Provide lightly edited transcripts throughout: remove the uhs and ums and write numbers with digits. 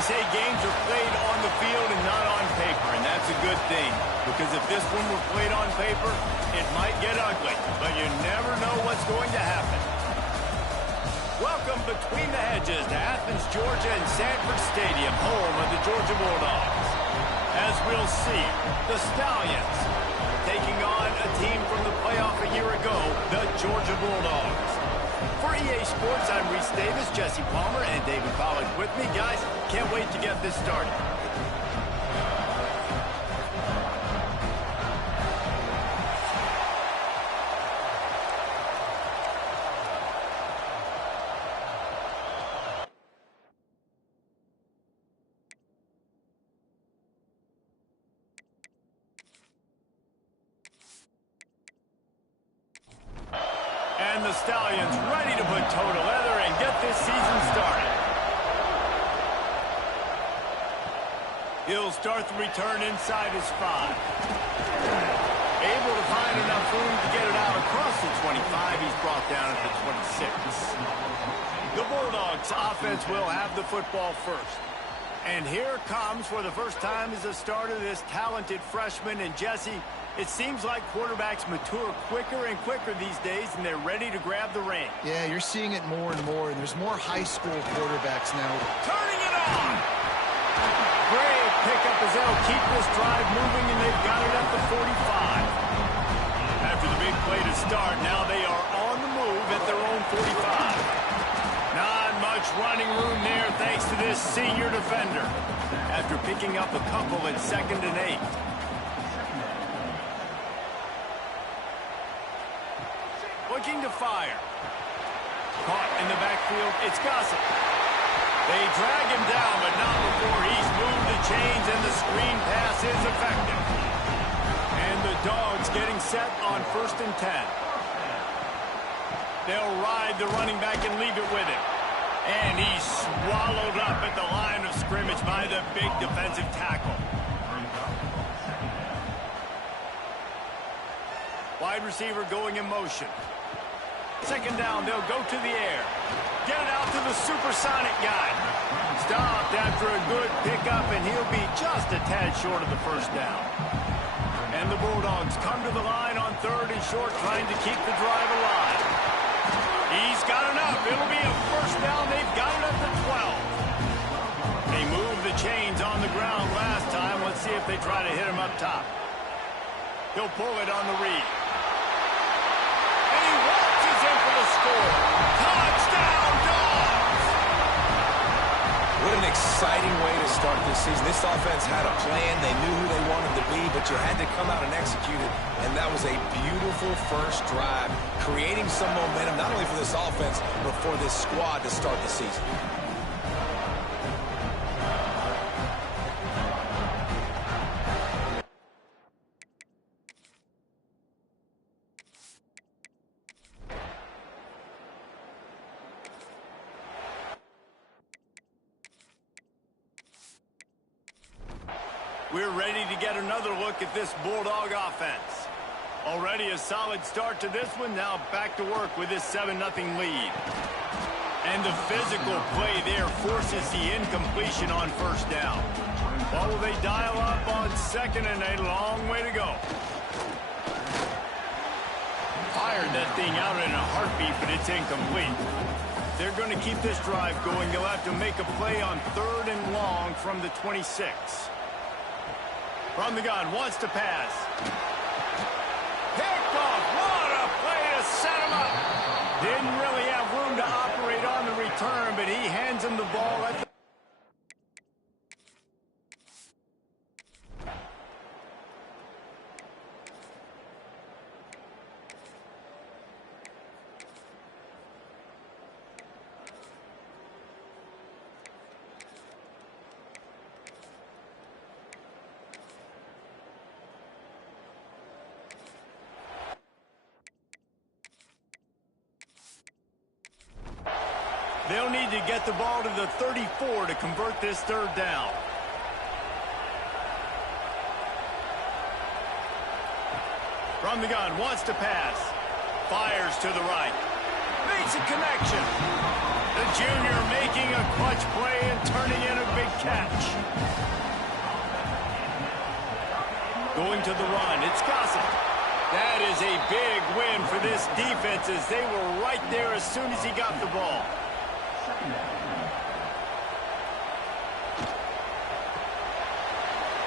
They say games are played on the field and not on paper, and that's a good thing. Because if this one were played on paper, it might get ugly. But you never know what's going to happen. Welcome between the hedges to Athens, Georgia and Sanford Stadium, home of the Georgia Bulldogs. As we'll see, the Stallions taking on a team from the playoff a year ago, the Georgia Bulldogs. For EA Sports, I'm Reese Davis, Jesse Palmer, and David Pollack with me. Guys, can't wait to get this started. And the Stallions ready to put toe to leather and get this season started. He'll start the return inside his 5. Able to find enough room to get it out across the 25. He's brought down at the 26. The Bulldogs offense will have the football first. And here comes, for the first time as a starter, this talented freshman. And Jesse, it seems like quarterbacks mature quicker and quicker these days, and they're ready to grab the reins. Yeah, you're seeing it more and more, and there's more high school quarterbacks now. Turning it on! Great pickup as they'll keep this drive moving, and they've got it at the 45. After the big play to start, now they are on the move at their own 45. Not much running room there thanks to this senior defender. After picking up a couple at 2nd and 8. Looking to fire. Caught in the backfield, it's Gossett. They drag him down, but not before he's moved the chains, and the screen pass is effective. And the Dogs getting set on 1st and 10. They'll ride the running back and leave it with him. And he's swallowed up at the line of scrimmage by the big defensive tackle. Wide receiver going in motion. 2nd down, they'll go to the air. Get it out to the supersonic guy. Stopped after a good pickup, and he'll be just a tad short of the 1st down. And the Bulldogs come to the line on 3rd and short, trying to keep the drive alive. He's got enough. It'll be a 1st down. They've got it at the 12. They moved the chains on the ground last time. Let's see if they try to hit him up top. He'll pull it on the read. And he waltzes in for the score. Touchdown, Dogs! What an exciting way to start this season. This offense had a plan. They knew who they wanted to be, but you had to come out and execute it. And that was a beautiful first drive, creating some momentum, not only for this offense, but for this squad to start the season. We're ready to get another look at this Bulldog offense. Already a solid start to this one. Now back to work with this 7-0 lead. And the physical play there forces the incompletion on 1st down. What will they dial up on 2nd and 8? Long way to go. Fired that thing out in a heartbeat, but it's incomplete. They're going to keep this drive going. They'll have to make a play on 3rd and long from the 26. From the gun, wants to pass. Picked off. What a play to set him up. Didn't really have room to operate on the return, but he hands him the ball at the... They'll need to get the ball to the 34 to convert this 3rd down. From the gun, wants to pass. Fires to the right. Makes a connection. The junior making a clutch play and turning in a big catch. Going to the run, it's Gossett. That is a big win for this defense as they were right there as soon as he got the ball.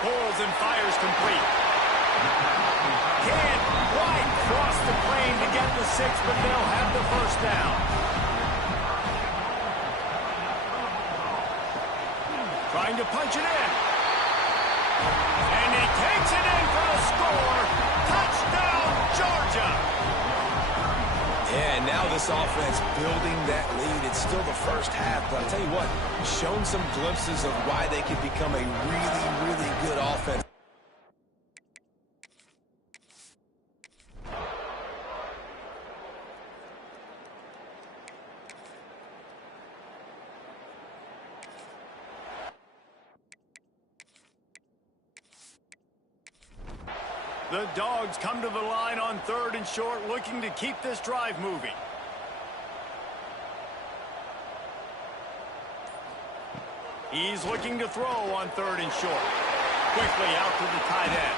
Pulls and fires complete. Can't quite cross the plane to get the 6, but they'll have the first down. Trying to punch it in. And he takes it in for the score. Touchdown, Georgia. Yeah, and now this offense building that lead. It's still the first half, but I'll tell you what, shown some glimpses of why they could become a really, really good offense. The Dogs come to the line on 3rd and short, looking to keep this drive moving. He's looking to throw on 3rd and short. Quickly out to the tight end.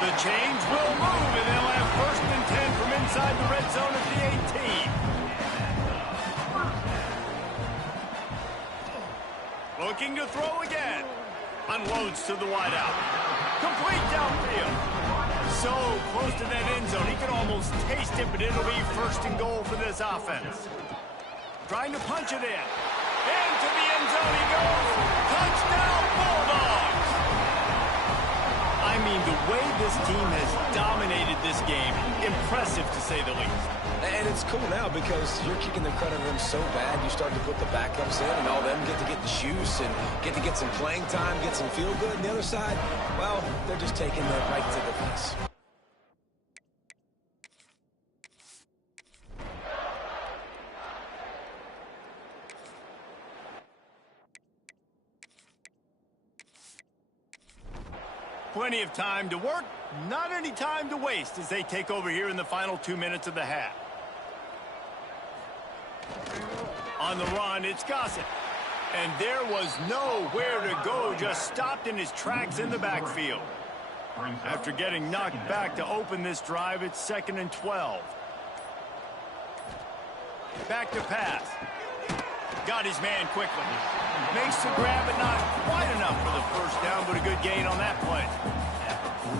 The change will move, and they'll have 1st and 10 from inside the red zone at the 18. Looking to throw again. Unloads to the wideout. Complete downfield. So close to that end zone, he can almost taste it, but it'll be 1st and goal for this offense. Trying to punch it in. Into the end zone he goes. Touchdown, Bulldogs! I mean, the way this team has dominated this game, impressive to say the least. And it's cool now because you're kicking the crud out of them so bad, you start to put the backups in, and all them get to get the juice and get to get some playing time, get some feel good. And the other side, well, they're just taking the right to the face. Plenty of time to work, not any time to waste as they take over here in the final 2 minutes of the half. On the run, it's Gossett. And there was nowhere to go, just stopped in his tracks in the backfield. After getting knocked back to open this drive, it's 2nd and 12. Back to pass. Got his man quickly. Makes the grab, but not quite enough for the first down, but a good gain on that play.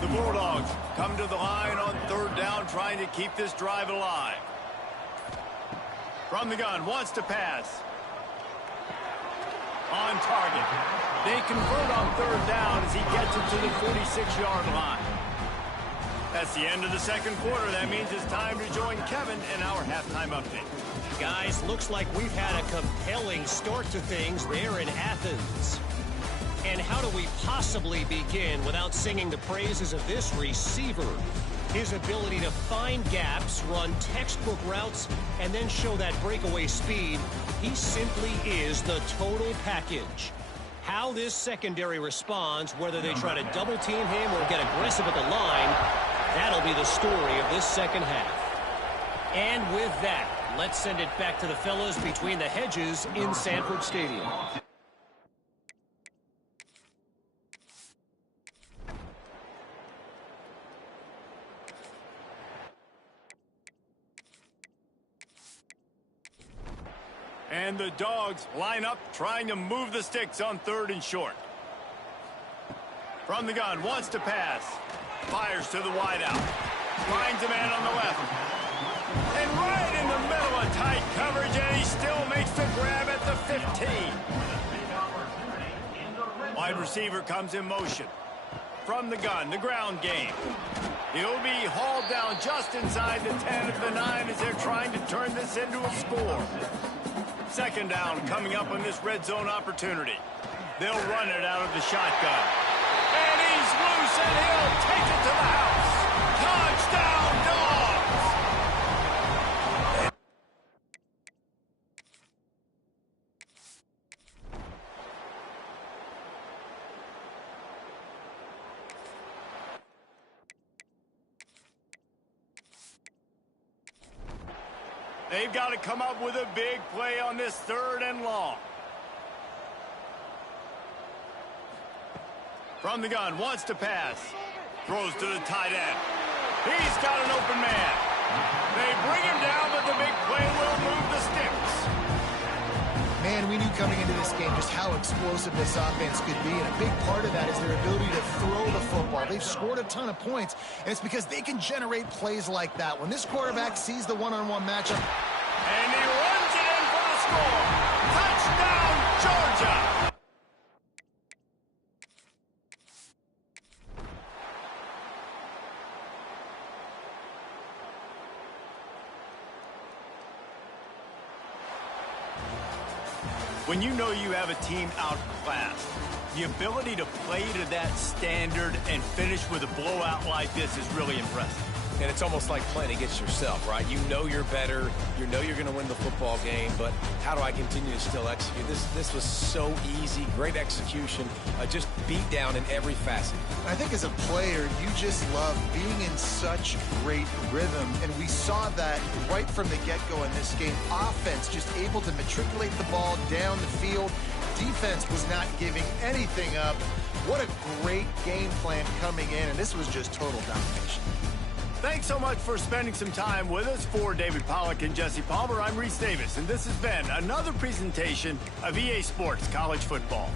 The Bulldogs come to the line on 3rd down, trying to keep this drive alive. From the gun, wants to pass. On target. They convert on 3rd down as he gets it to the 46-yard line. That's the end of the 2nd quarter. That means it's time to join Kevin in our halftime update. Guys, looks like we've had a compelling start to things there in Athens. And how do we possibly begin without singing the praises of this receiver? His ability to find gaps, run textbook routes, and then show that breakaway speed. He simply is the total package. How this secondary responds, whether they try to double team him or get aggressive at the line, that'll be the story of this second half. And with that, let's send it back to the fellas between the hedges in Sanford Stadium. And the Dogs line up, trying to move the sticks on 3rd and short. From the gun, wants to pass. Fires to the wideout. Finds a man on the left. And right in the middle of tight coverage, and he still makes the grab at the 15. Wide receiver comes in motion. From the gun, the ground game. He'll be hauled down just inside the 10 of the 9 as they're trying to turn this into a score. 2nd down coming up on this red zone opportunity. They'll run it out of the shotgun. And he's loose, and he'll take it to the house. Touchdown, Dogs! They've got to come up with a big play on this 3rd and long. From the gun, wants to pass. Throws to the tight end. He's got an open man. They bring him down, but the big play will move the sticks. Man, we knew coming into this game just how explosive this offense could be, and a big part of that is their ability to throw the football. They've scored a ton of points, and it's because they can generate plays like that. When this quarterback sees the one-on-one matchup, and he runs it in for the score. Touchdown, Georgia! When you know you have a team outclassed, the ability to play to that standard and finish with a blowout like this is really impressive. And it's almost like playing against yourself, right? You know you're better. You know you're going to win the football game, but how do I continue to still execute? This was so easy. Great execution. Just beat down in every facet. I think as a player, you just love being in such great rhythm, and we saw that right from the get-go in this game. Offense just able to matriculate the ball down the field. Defense was not giving anything up. What a great game plan coming in, and this was just total domination. Thanks so much for spending some time with us. For David Pollack and Jesse Palmer, I'm Reese Davis, and this has been another presentation of EA Sports College Football.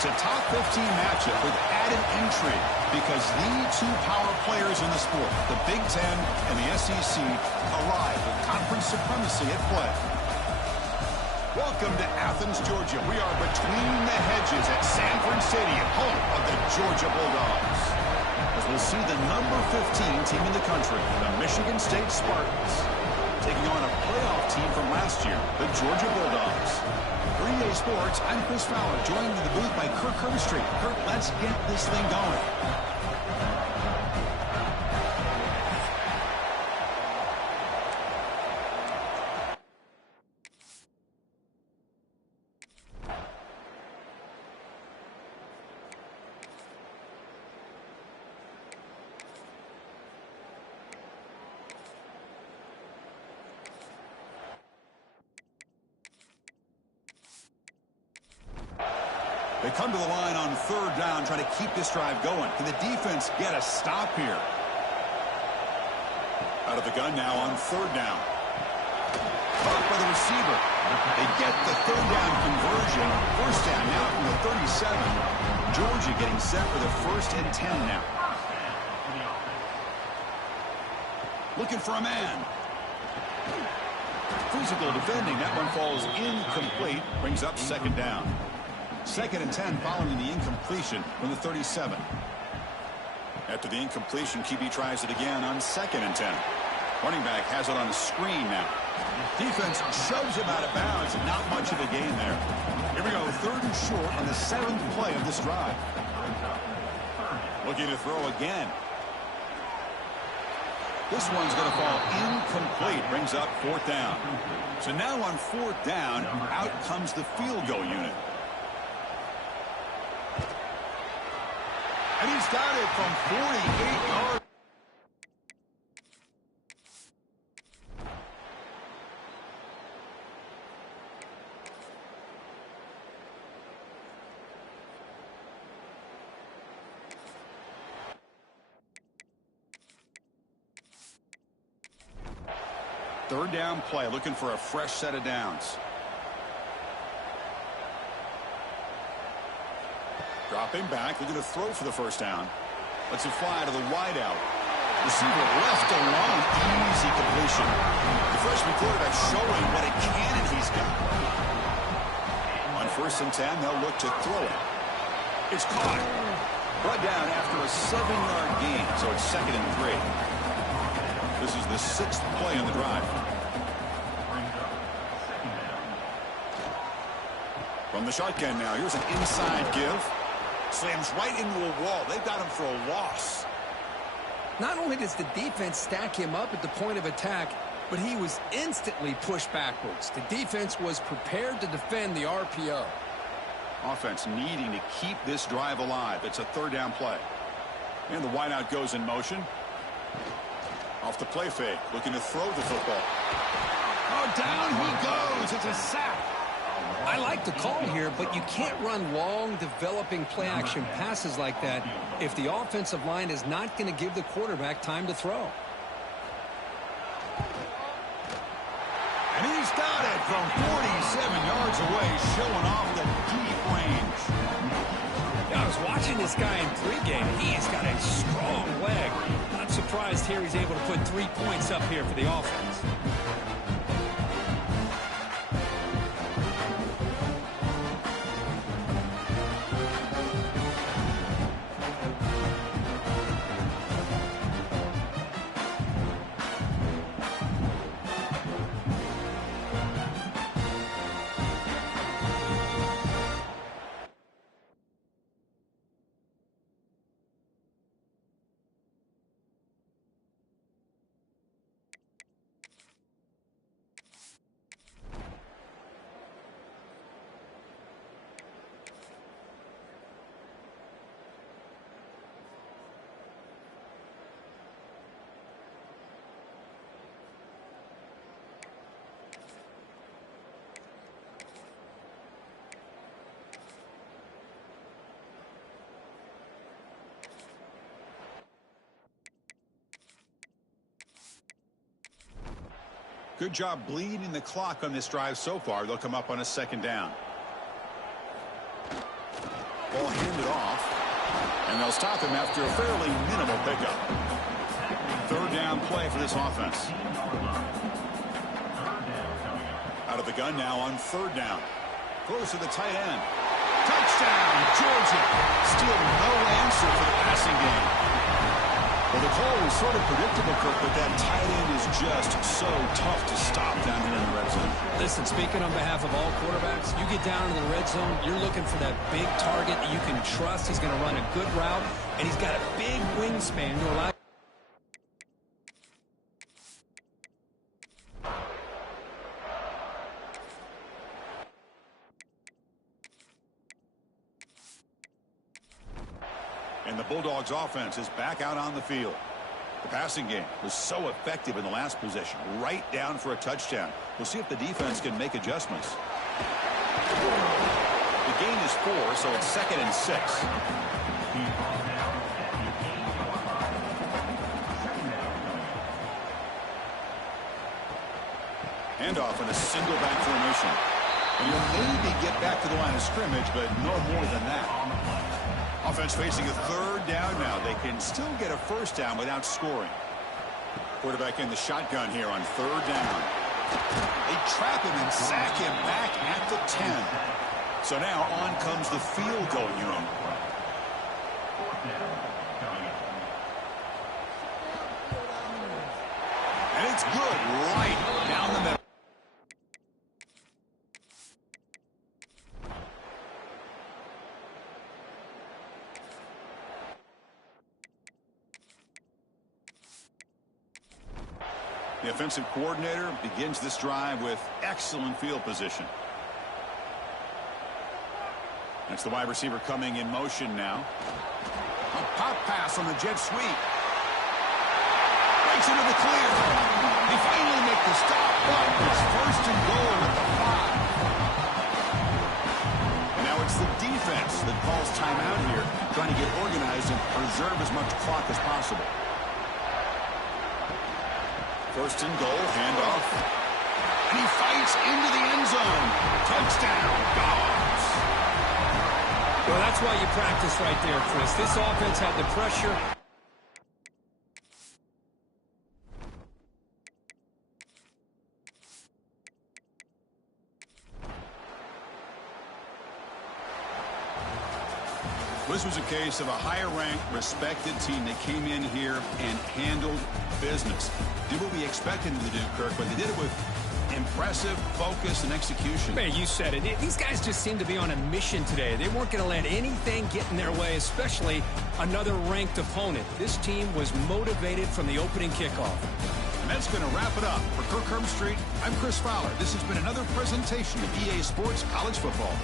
It's a top 15 matchup with added intrigue because the two power players in the sport, the Big Ten and the SEC, arrive with conference supremacy at play. Welcome to Athens, Georgia. We are between the hedges at Sanford Stadium, home of the Georgia Bulldogs. As we'll see the number 15 team in the country, the Michigan State Spartans, taking on a playoff team from last year, the Georgia Bulldogs. For EA Sports, I'm Chris Fowler, joined in the booth by Kirk Herbstreit. Kirk, let's get this thing going. They come to the line on third down, trying to keep this drive going. Can the defense get a stop here? Out of the gun now on third down. Caught by the receiver. They get the third down conversion. First down now from the 37. Georgia getting set for the 1st and 10 now. Looking for a man. Physical defending. That one falls incomplete. Brings up 2nd down. 2nd and 10 following the incompletion from the 37. After the incompletion, QB tries it again on 2nd and 10. Running back has it on the screen now. Defense shoves him out of bounds. Not much of a gain there. Here we go, 3rd and short on the 7th play of this drive. Looking to throw again. This one's going to fall incomplete. Brings up 4th down. So now on 4th down, out comes the field goal unit. And he's got it from 48 yards. Third down play, looking for a fresh set of downs. Dropping back, looking to throw for the 1st down. Lets it fly to the wideout. Receiver left alone, easy completion. The freshman quarterback showing what a cannon he's got. On 1st and 10, they'll look to throw it. It's caught. Brought down after a 7-yard gain, so it's 2nd and 3. This is the 6th play on the drive. From the shotgun now, here's an inside give. Slams right into a wall. They've got him for a loss. Not only does the defense stack him up at the point of attack, but he was instantly pushed backwards. The defense was prepared to defend the RPO. Offense needing to keep this drive alive. It's a 3rd down play. And the wideout goes in motion. Off the play fake, looking to throw the football. Oh, down he goes. It's a sack. I like the call here, but you can't run long, developing play-action passes like that if the offensive line is not going to give the quarterback time to throw. And he's got it from 47 yards away, showing off the deep range. I was watching this guy in pregame. He has got a strong leg. Not surprised here he's able to put 3 points up here for the offense. Good job bleeding the clock on this drive so far. They'll come up on a 2nd down. Ball handed off. And they'll stop him after a fairly minimal pickup. Third down play for this offense. Out of the gun now on third down. Close to the tight end. Touchdown, Georgia. Still no answer for the passing game. Well, the call was sort of predictable, Kirk, but that tight end is just so tough to stop down here in the red zone. Listen, speaking on behalf of all quarterbacks, you get down in the red zone, you're looking for that big target that you can trust. He's going to run a good route, and he's got a big wingspan to allow. And the Bulldogs offense is back out on the field. The passing game was so effective in the last possession, right down for a touchdown. We'll see if the defense can make adjustments. The gain is 4, so it's 2nd and 6. Handoff in a single back formation. And you'll maybe get back to the line of scrimmage, but no more than that. Offense facing a third down now. They can still get a first down without scoring. Quarterback in the shotgun here on third down. They trap him and sack him back at the 10. So now on comes the field goal unit. And it's good right down the middle. The offensive coordinator begins this drive with excellent field position. That's the wide receiver coming in motion now. A pop pass on the jet sweep. Breaks into the clear. They finally make the stop, but it's 1st and goal at the 5. And now it's the defense that calls timeout here, trying to get organized and preserve as much clock as possible. 1st and goal, handoff. And he fights into the end zone. Touchdown, Dogs. Well, that's why you practice right there, Chris. This offense had the pressure. This was a case of a higher-ranked, respected team that came in here and handled business. Did what we expected them to do, Kirk, but they did it with impressive focus and execution. Man, you said it. These guys just seem to be on a mission today. They weren't going to let anything get in their way, especially another ranked opponent. This team was motivated from the opening kickoff. And that's going to wrap it up. For Kirk Herbstreit, I'm Chris Fowler. This has been another presentation of EA Sports College Football.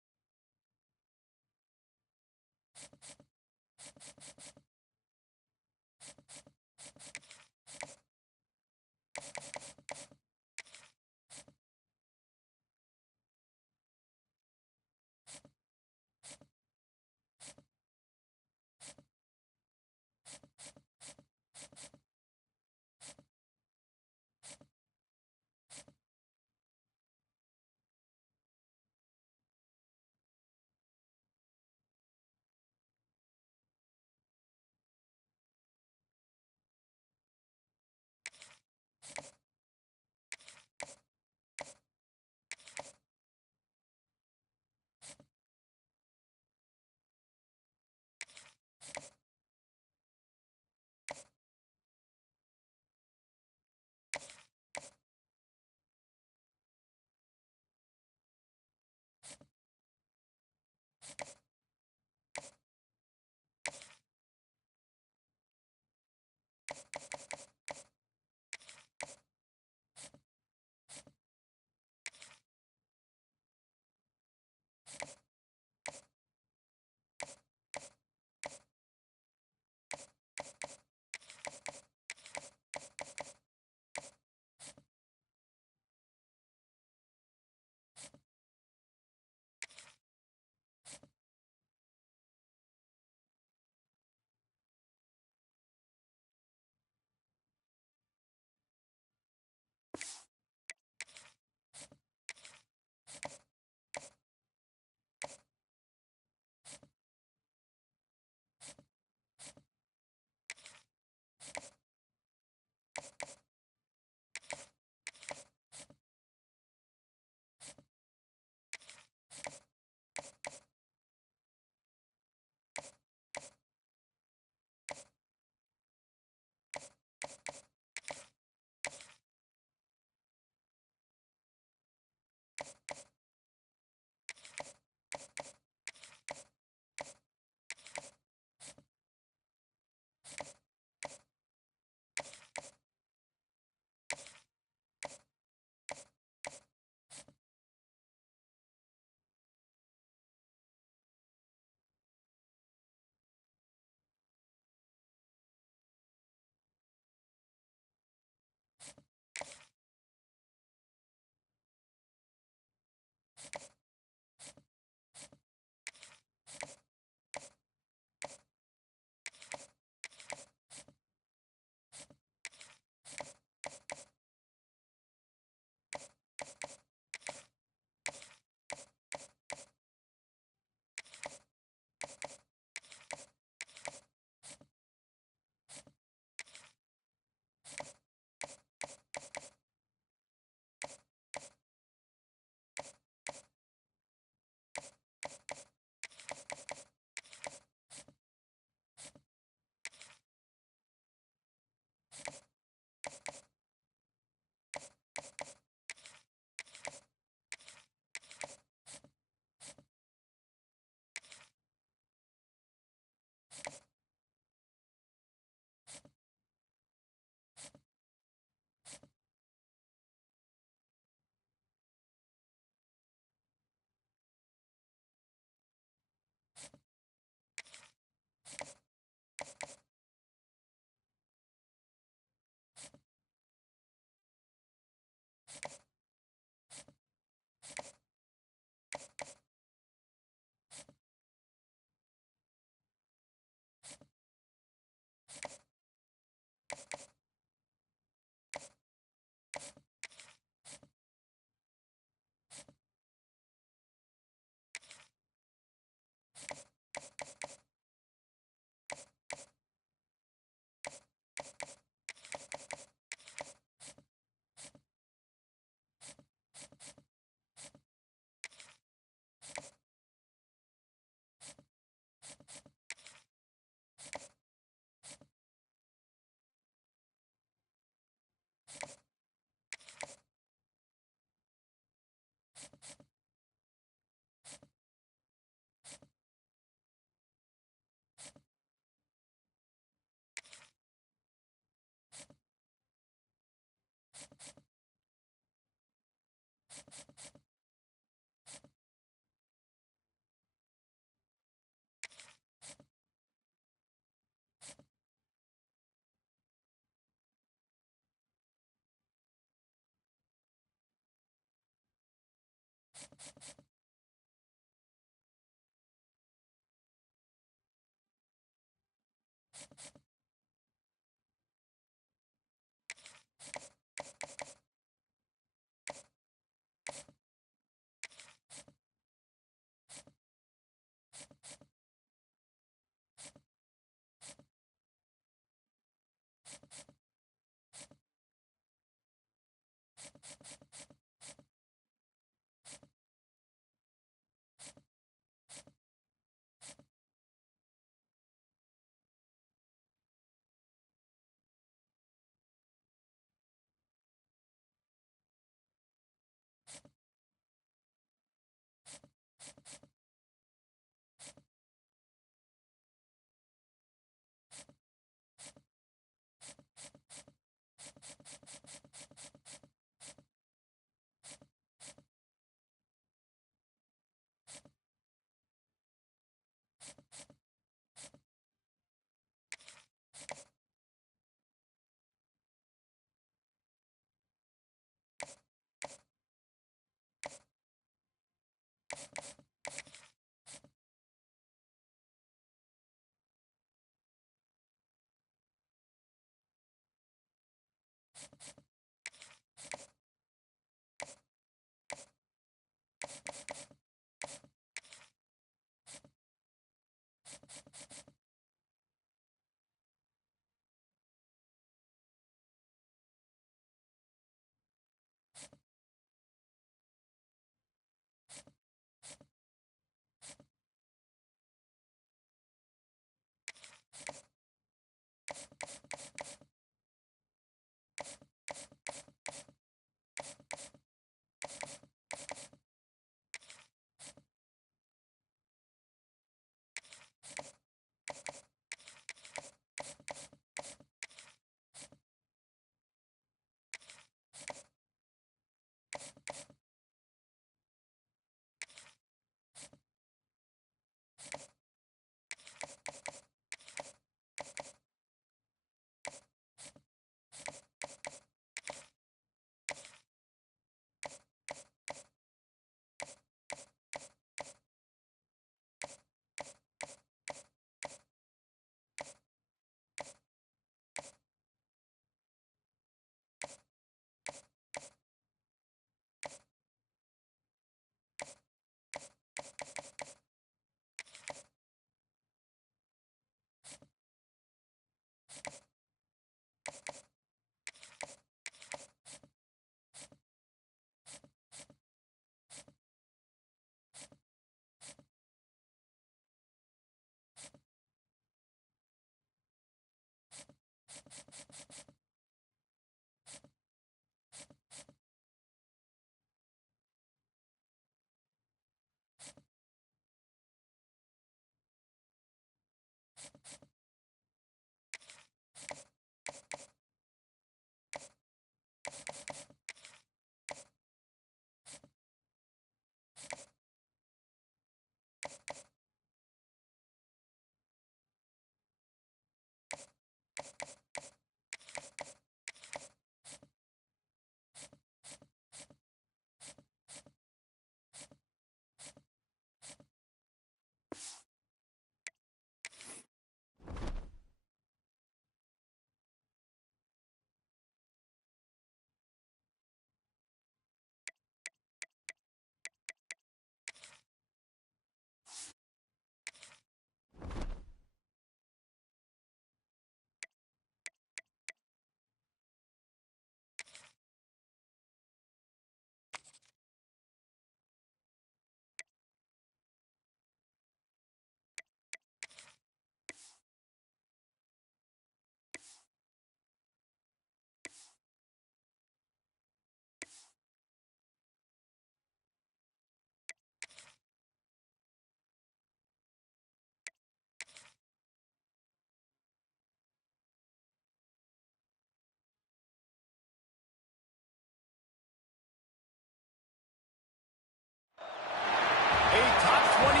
A top 25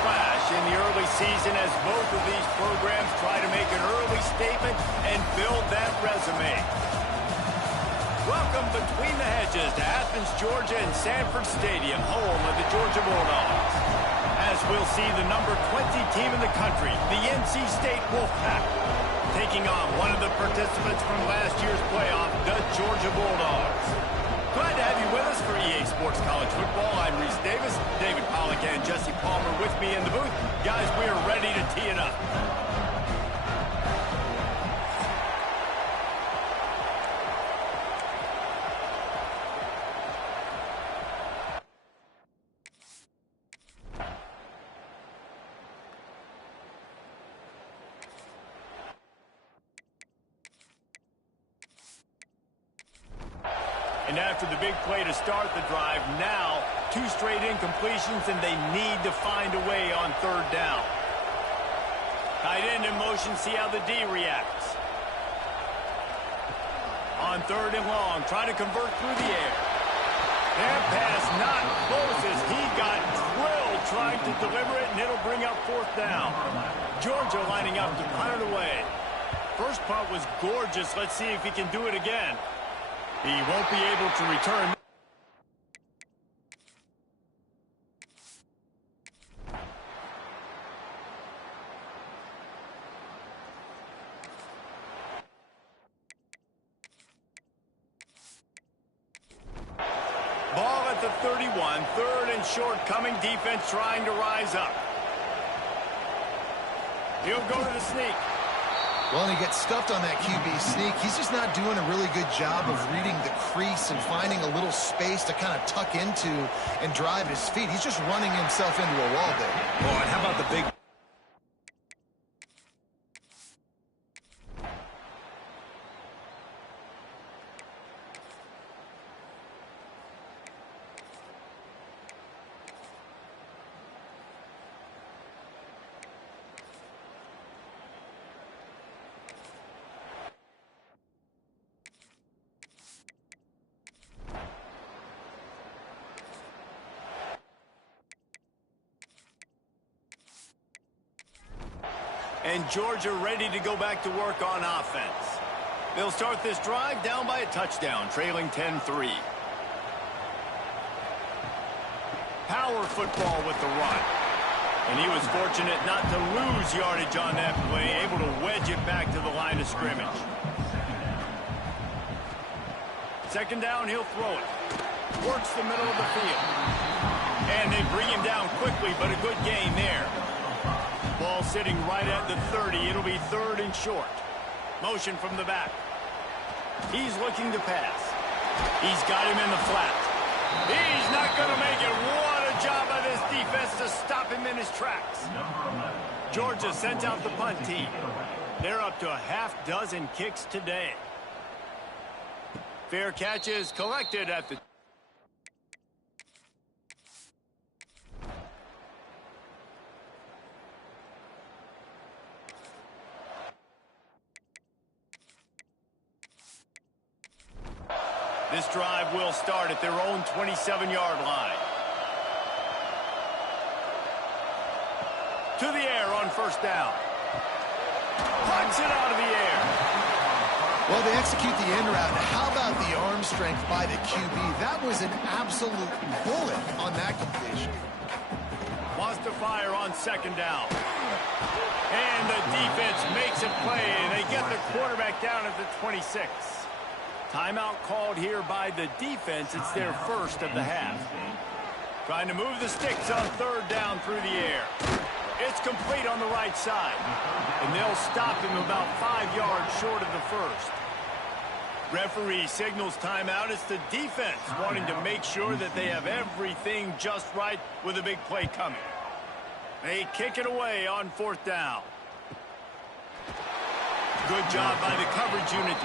clash in the early season as both of these programs try to make an early statement and build that resume. Welcome between between the hedges to Athens, Georgia and Sanford Stadium, home of the Georgia Bulldogs. As we'll see the number 20 team in the country, the NC State Wolfpack, taking on one of the participants from last year's playoff, the Georgia Bulldogs. Glad to have you with us for EA Sports College Football. I'm Reese Davis, David Pollack and Jesse Palmer with me in the booth. Guys, we are ready to tee it up. And after the big play to start the drive, now 2 straight incompletions, and they need to find a way on 3rd down. Tight end in motion, see how the D reacts. On 3rd and long, trying to convert through the air. That pass not close as he got drilled trying to deliver it, and it'll bring up 4th down. Georgia lining up to punt it away. First punt was gorgeous. Let's see if he can do it again. He won't be able to return. Ball at the 31, 3rd and short coming, defense trying to rise up. He'll go to the sneak. Well, and he gets stuffed on that QB sneak. He's just not doing a really good job of reading the crease and finding a little space to kind of tuck into and drive his feet. He's just running himself into a wall there. Oh, and how about the big... And Georgia ready to go back to work on offense. They'll start this drive down by a touchdown, trailing 10-3. Power football with the run. And he was fortunate not to lose yardage on that play, able to wedge it back to the line of scrimmage. 2nd down, he'll throw it. Works the middle of the field. And they bring him down quickly, but a good gain there. Ball sitting right at the 30. It'll be 3rd and short. Motion from the back. He's looking to pass. He's got him in the flat. He's not going to make it. What a job by this defense to stop him in his tracks. Georgia sent out the punt team. They're up to a half-dozen kicks today. Fair catch is collected at the... This drive will start at their own 27-yard line. To the air on 1st down. Punts it out of the air. Well, they execute the end route. How about the arm strength by the QB? That was an absolute bullet on that completion. Wants to fire on 2nd down. And the defense makes a play, and they get the quarterback down at the 26. Timeout called here by the defense. It's their first of the half. Trying to move the sticks on 3rd down through the air. It's complete on the right side. And they'll stop him about 5 yards short of the first. Referee signals timeout. It's the defense wanting to make sure that they have everything just right with a big play coming. They kick it away on 4th down. Good job by the coverage unit.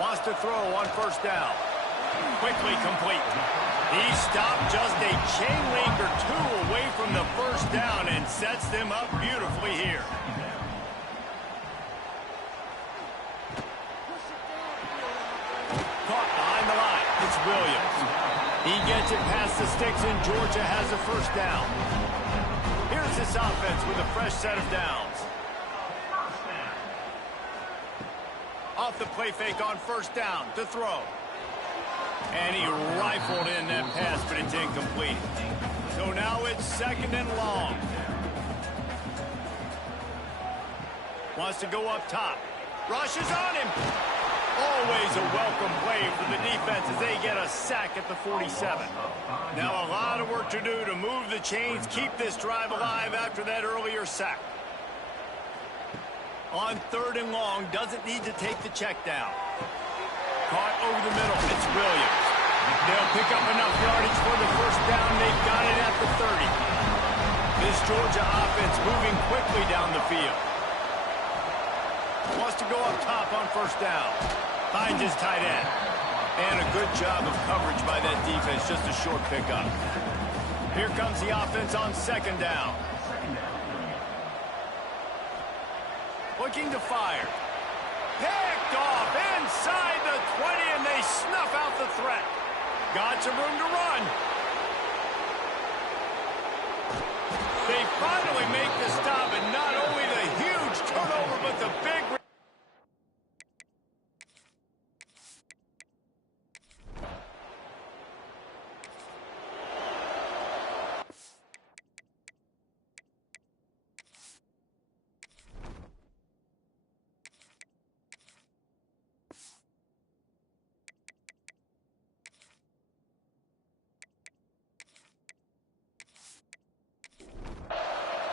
Wants to throw on 1st down. Quickly complete. He stopped just a chain link or two away from the first down and sets them up beautifully here. Caught behind the line. It's Williams. He gets it past the sticks, and Georgia has a first down. Here's this offense with a fresh set of downs. Off the play fake on first down to throw. And he rifled in that pass, but it's incomplete. So now it's second and long. Wants to go up top. Rushes on him. Always a welcome play for the defense as they get a sack at the 47. Now a lot of work to do to move the chains, keep this drive alive after that earlier sack. On third and long, doesn't need to take the check down. Caught over the middle. It's Williams. They'll pick up enough yardage for the first down. They've got it at the 30. This Georgia offense moving quickly down the field. Wants to go up top on first down. Finds his tight end. And a good job of coverage by that defense. Just a short pickup. Here comes the offense on second down. Looking to fire. Picked off inside the 20, and they snuff out the threat. Got some room to run. They finally make the stop, and not only the huge turnover, but the big...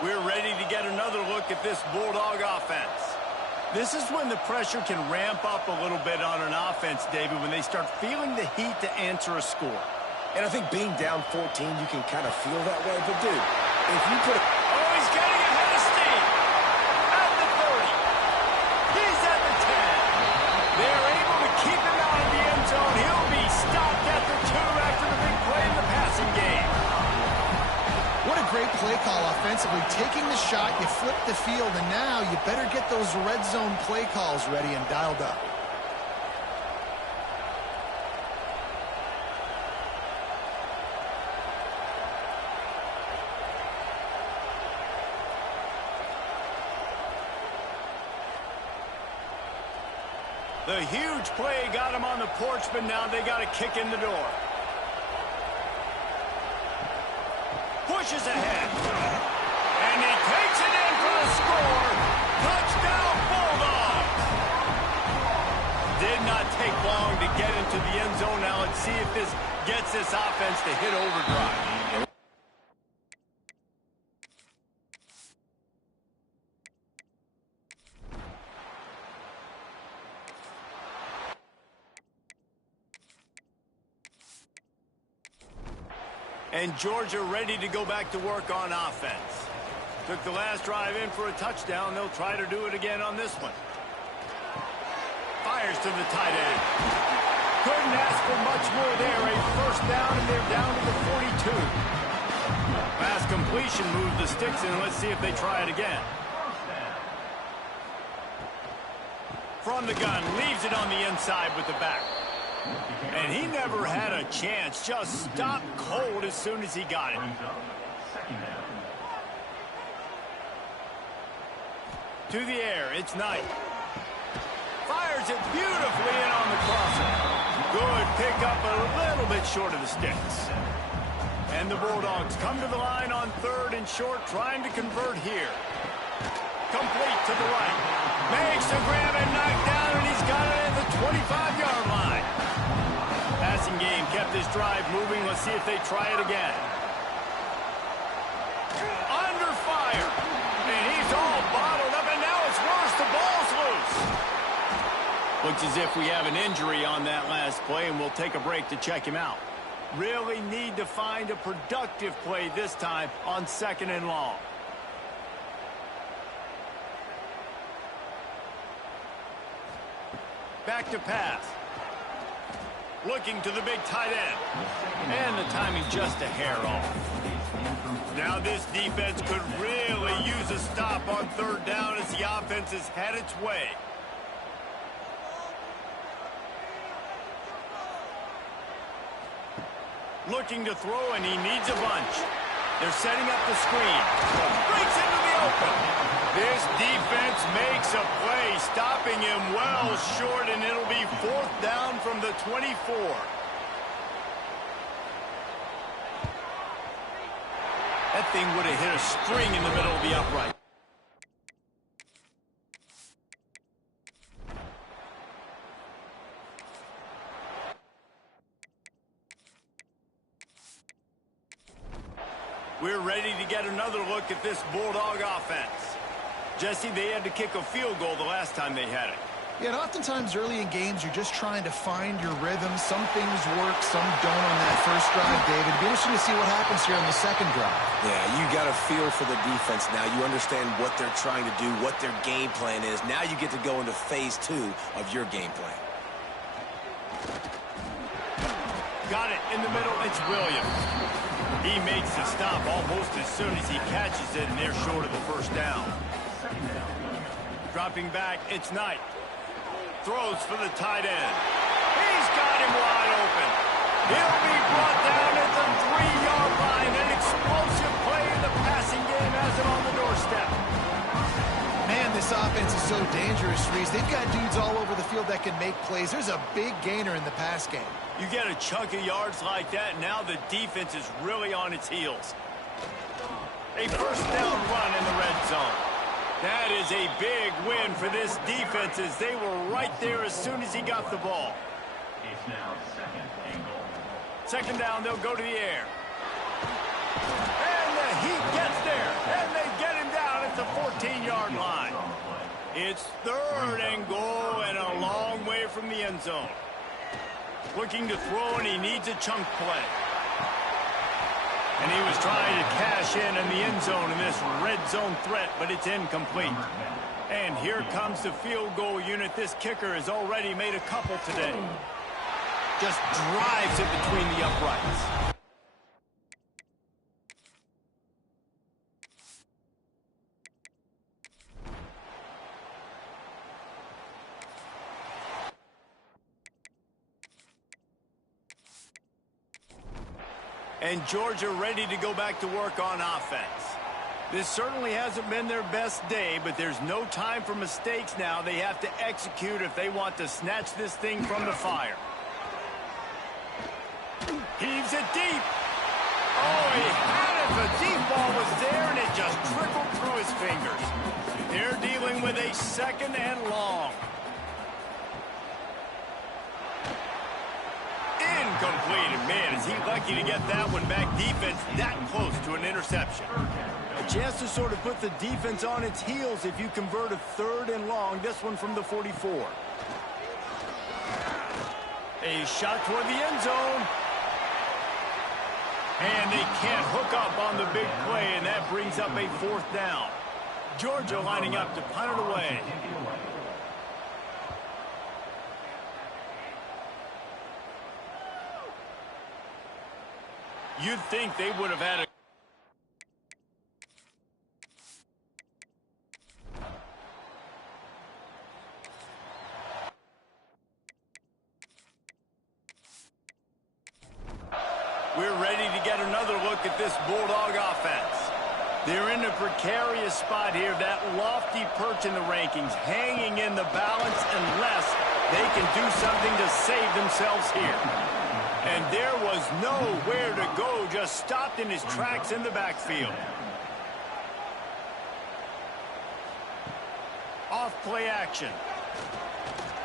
We're ready to get another look at this Bulldog offense. This is when the pressure can ramp up a little bit on an offense, David, when they start feeling the heat to answer a score. And I think being down 14, you can kind of feel that way. But, dude, if you put a... Oh, he's getting ahead of steam. At the 30. He's at the 10. They're able to keep him out of the end zone. He'll be stopped at the 2 after the big play in the passing game. What a great play call offensively. Taking the shot, you flip the field, and now you better get those red zone play calls ready and dialed up. The huge play got him on the porch, but now they got a kick in the door. Pushes ahead. And he takes it in for the score. Touchdown, Bulldogs. Did not take long to get into the end zone. Now let's see if this gets this offense to hit overdrive. And Georgia ready to go back to work on offense. Took the last drive in for a touchdown. They'll try to do it again on this one. Fires to the tight end. Couldn't ask for much more there. A first down, and they're down to the 42. Pass completion moved the sticks in. Let's see if they try it again. From the gun, leaves it on the inside with the back. And he never had a chance. Just stopped cold as soon as he got it. To the air, it's Knight. Fires it beautifully in on the crosser. Good pickup, a little bit short of the sticks. And the Bulldogs come to the line on third and short, trying to convert here. Complete to the right. Makes the grab and knocked down, and he's got it at the 25-yard line. Passing game kept this drive moving. Let's see if they try it again. Under fire. And he's all bottled up, and now it's worse. The ball's loose. Looks as if we have an injury on that last play, and we'll take a break to check him out. Really need to find a productive play this time on second and long. Back to pass. Looking to the big tight end. And the timing just a hair off. Now this defense could really use a stop on third down as the offense has had its way. Looking to throw, and he needs a bunch. They're setting up the screen. Breaks into the open. This defense makes a play, stopping him well short, and it'll be fourth down from the 24. That thing would have hit a string in the middle of the upright. We're ready to get another look at this Bulldog offense. Jesse, they had to kick a field goal the last time they had it. Yeah, and oftentimes early in games, you're just trying to find your rhythm. Some things work, some don't on that first drive, David. It'll be interesting to see what happens here on the second drive. Yeah, you got a feel for the defense now. You understand what they're trying to do, what their game plan is. Now you get to go into phase 2 of your game plan. Got it in the middle. It's Williams. He makes the stop almost as soon as he catches it, and they're short of the first down. Dropping back, it's Knight. Throws for the tight end. He's got him wide open. He'll be brought down at the 3-yard line. An explosive play in the passing game has him on the doorstep. Man, this offense is so dangerous, Reese. They've got dudes all over the field that can make plays. There's a big gainer in the pass game. You get a chunk of yards like that, now the defense is really on its heels. A first down run in the red zone. That is a big win for this defense as they were right there as soon as he got the ball. It's now second and goal. Second down, they'll go to the air. And the Heat gets there, and they get him down at the 14-yard line. It's third and goal and a long way from the end zone. Looking to throw, and he needs a chunk play. And he was trying to cash in the end zone in this red zone threat, but it's incomplete. And here comes the field goal unit. This kicker has already made a couple today. Just drives it between the uprights. And Georgia ready to go back to work on offense. This certainly hasn't been their best day, but there's no time for mistakes now. They have to execute if they want to snatch this thing from the fire. Heaves it deep. Oh, he had it. The deep ball was there, and it just trickled through his fingers. They're dealing with a second and long. Incomplete, and man, is he lucky to get that one back. Defense that close to an interception. A chance to sort of put the defense on its heels if you convert a third and long, this one from the 44. A shot toward the end zone. And they can't hook up on the big play, and that brings up a fourth down. Georgia lining up to punt it away. You'd think they would have had a... We're ready to get another look at this Bulldog offense. They're in a precarious spot here, that lofty perch in the rankings, hanging in the balance unless they can do something to save themselves here. And there was nowhere to go, just stopped in his tracks in the backfield. Off play action.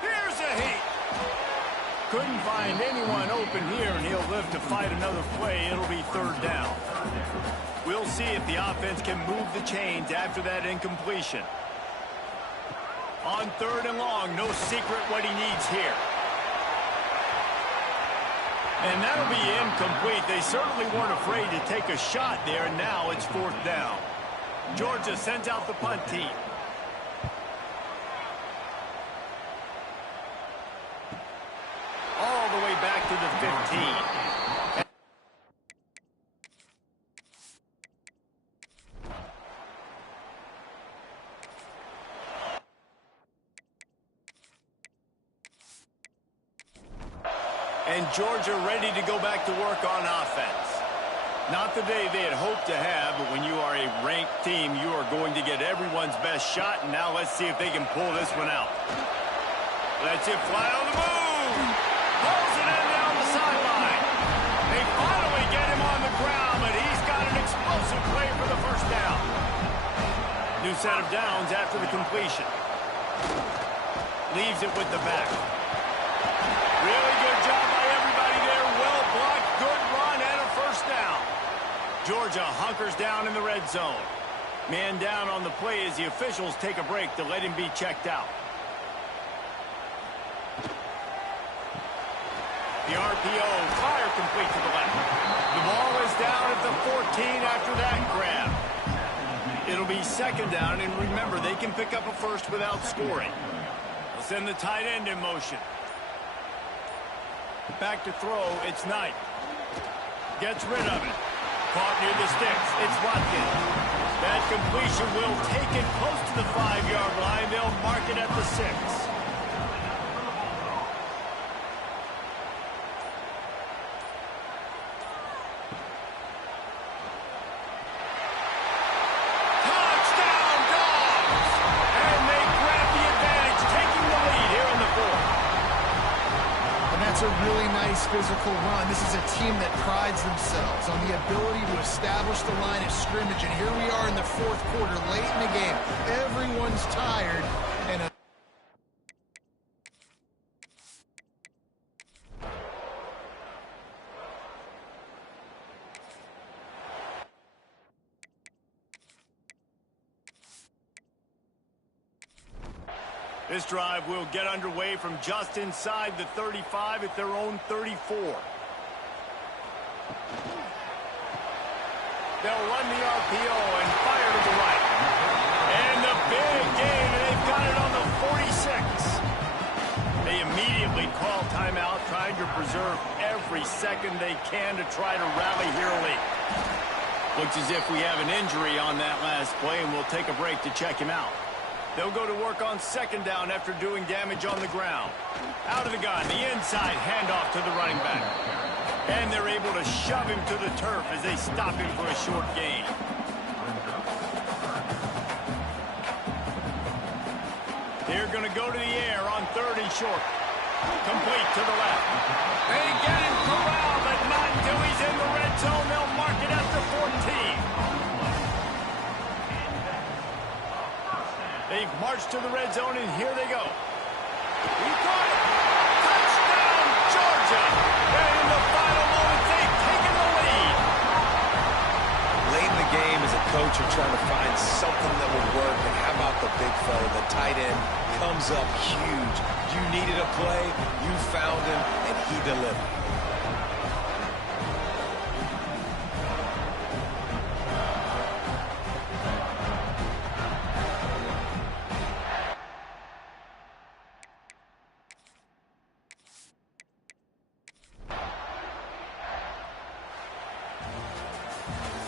Here's a Heat. Couldn't find anyone open here, and he'll live to fight another play. It'll be third down. We'll see if the offense can move the chains after that incompletion. On third and long, no secret what he needs here. And that'll be incomplete. They certainly weren't afraid to take a shot there, and now it's fourth down. Georgia sends out the punt team. All the way back to Georgia ready to go back to work on offense. Not the day they had hoped to have, but when you are a ranked team, you are going to get everyone's best shot, and now let's see if they can pull this one out. Lets it fly on the move. Pulls it in down the sideline. They finally get him on the ground, but he's got an explosive play for the first down. New set of downs after the completion. Leaves it with the back. Really good job by everybody there. Well blocked, good run, and a first down. Georgia hunkers down in the red zone. Man down on the play as the officials take a break to let him be checked out. The RPO, fire complete to the left. The ball is down at the 14 after that grab. It'll be second down, and remember, they can pick up a first without scoring. They'll send the tight end in motion. Back to throw, it's Knight. Gets rid of it. Caught near the sticks, it's Watkins. That completion will take it close to the 5-yard line. They'll mark it at the 6. It's a really nice physical run. This is a team that prides themselves on the ability to establish the line of scrimmage. And here we are in the fourth quarter, late in the game. Everyone's tired. And this drive will get underway from just inside the 35 at their own 34. They'll run the RPO and fire to the right. And the big game, and they've got it on the 46. They immediately call timeout, trying to preserve every second they can to try to rally here late. Looks as if we have an injury on that last play, and we'll take a break to check him out. They'll go to work on second down after doing damage on the ground. Out of the gun, the inside handoff to the running back. And they're able to shove him to the turf as they stop him for a short gain. They're going to go to the air on 3rd and short. Complete to the left. They get him corralled, but not until he's in the red zone. They'll mark it at the 14. They've marched to the red zone, and here they go. He caught it. Touchdown, Georgia. And in the final moments, they've taken the lead. Late in the game, as a coach, you're trying to find something that will work. And how about the big fella? The tight end comes up huge. You needed a play, you found him, and he delivered.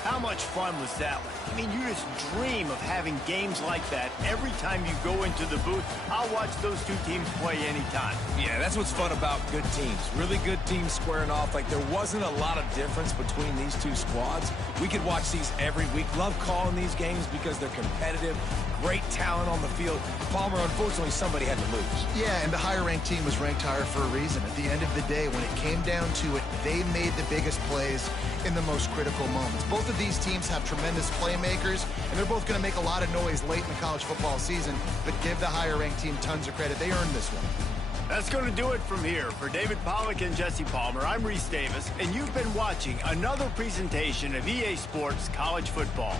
How much fun was that one? I mean, you just dream of having games like that every time you go into the booth. I'll watch those two teams play anytime. Yeah, that's what's fun about good teams. Really good teams squaring off. Like, there wasn't a lot of difference between these two squads. We could watch these every week. Love calling these games because they're competitive. Great talent on the field. Palmer, unfortunately, somebody had to lose. yeah, and the higher-ranked team was ranked higher for a reason. At the end of the day, when it came down to it, they made the biggest plays in the most critical moments. Both of these teams have tremendous playmakers, and they're both going to make a lot of noise late in the college football season, but give the higher-ranked team tons of credit. They earned this one. That's going to do it from here. For David Pollack and Jesse Palmer, I'm Reese Davis, and you've been watching another presentation of EA Sports College Football.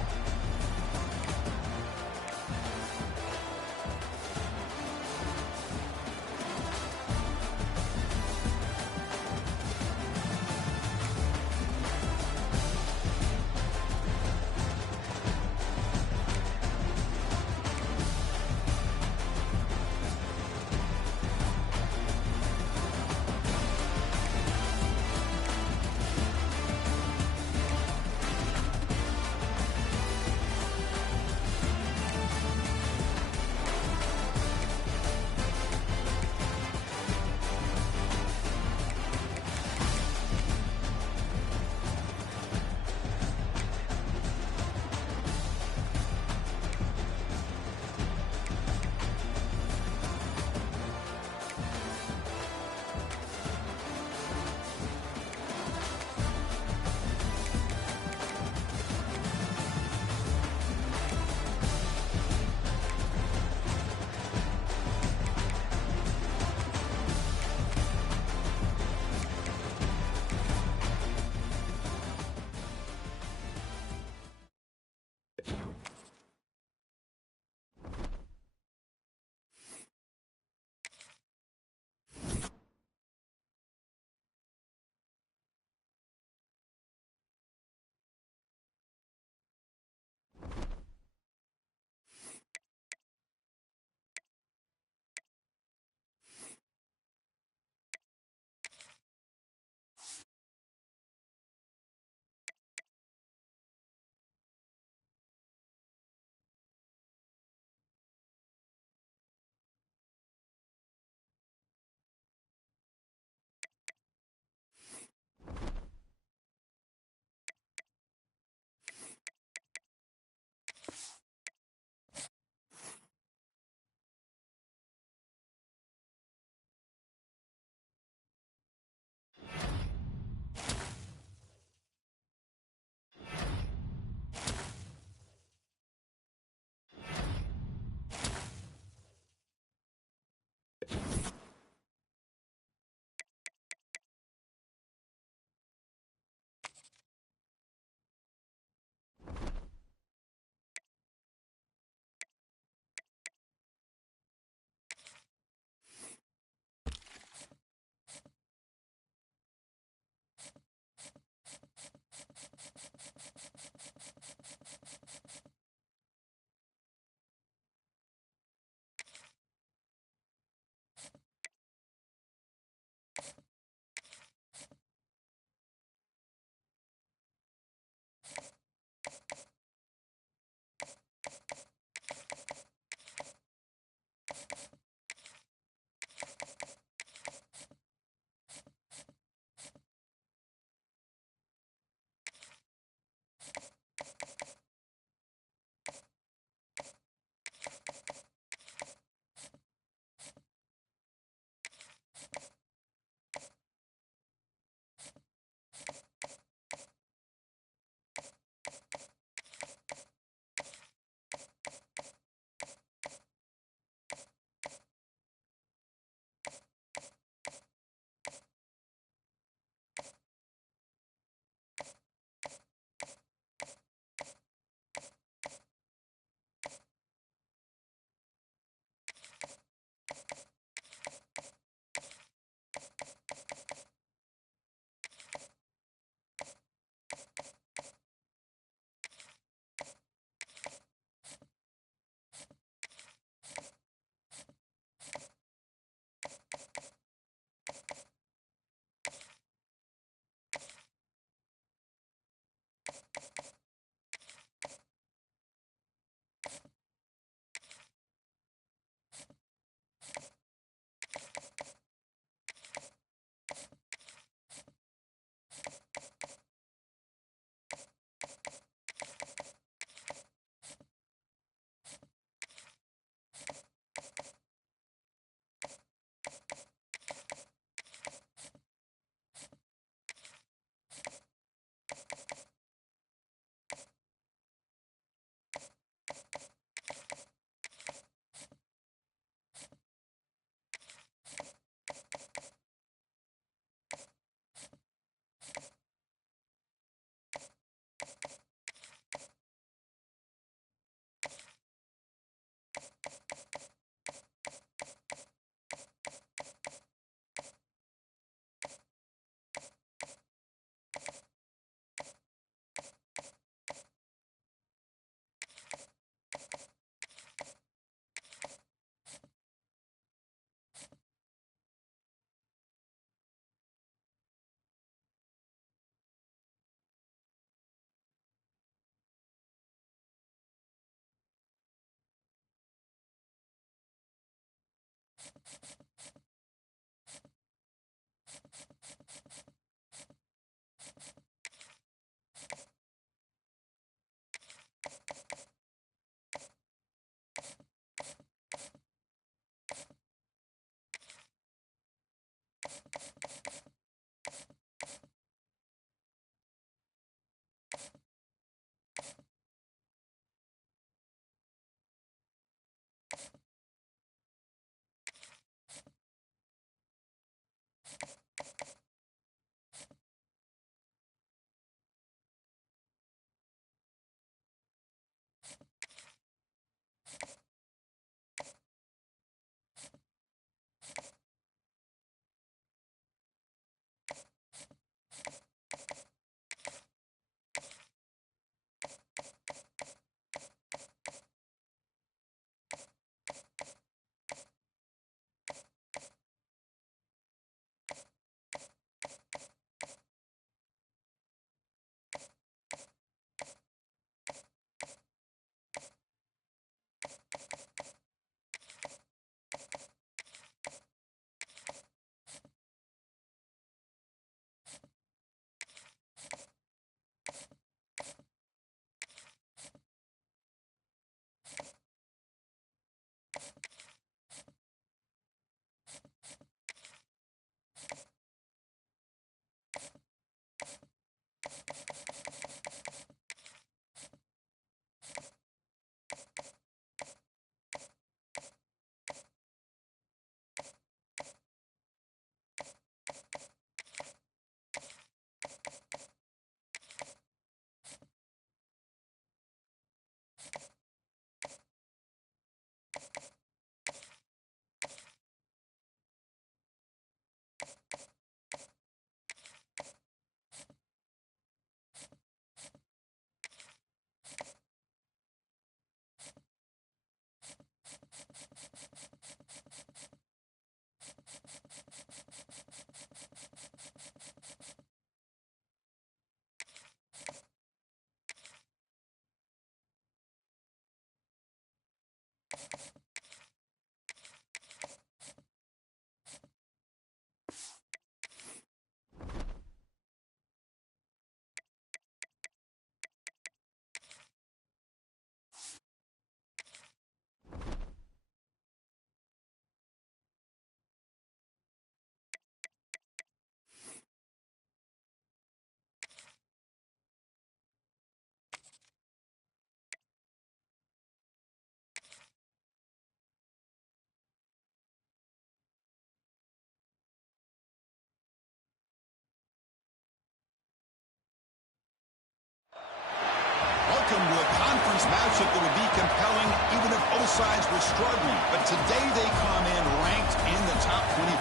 Welcome to a conference matchup that would be compelling even if both sides were struggling. But today they come in ranked in the top 25.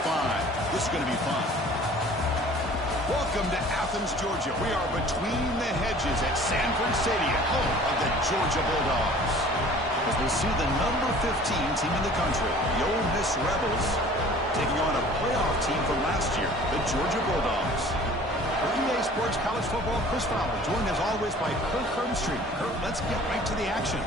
This is going to be fun. Welcome to Athens, Georgia. We are between the hedges at Sanford Stadium, home of the Georgia Bulldogs. As we'll see the number 15 team in the country, the Ole Miss Rebels, taking on a playoff team from last year, the Georgia Bulldogs. For EA Sports College Football, Chris Fowler, joined as always by Kirk Hermstreet. Kirk, let's get right to the action.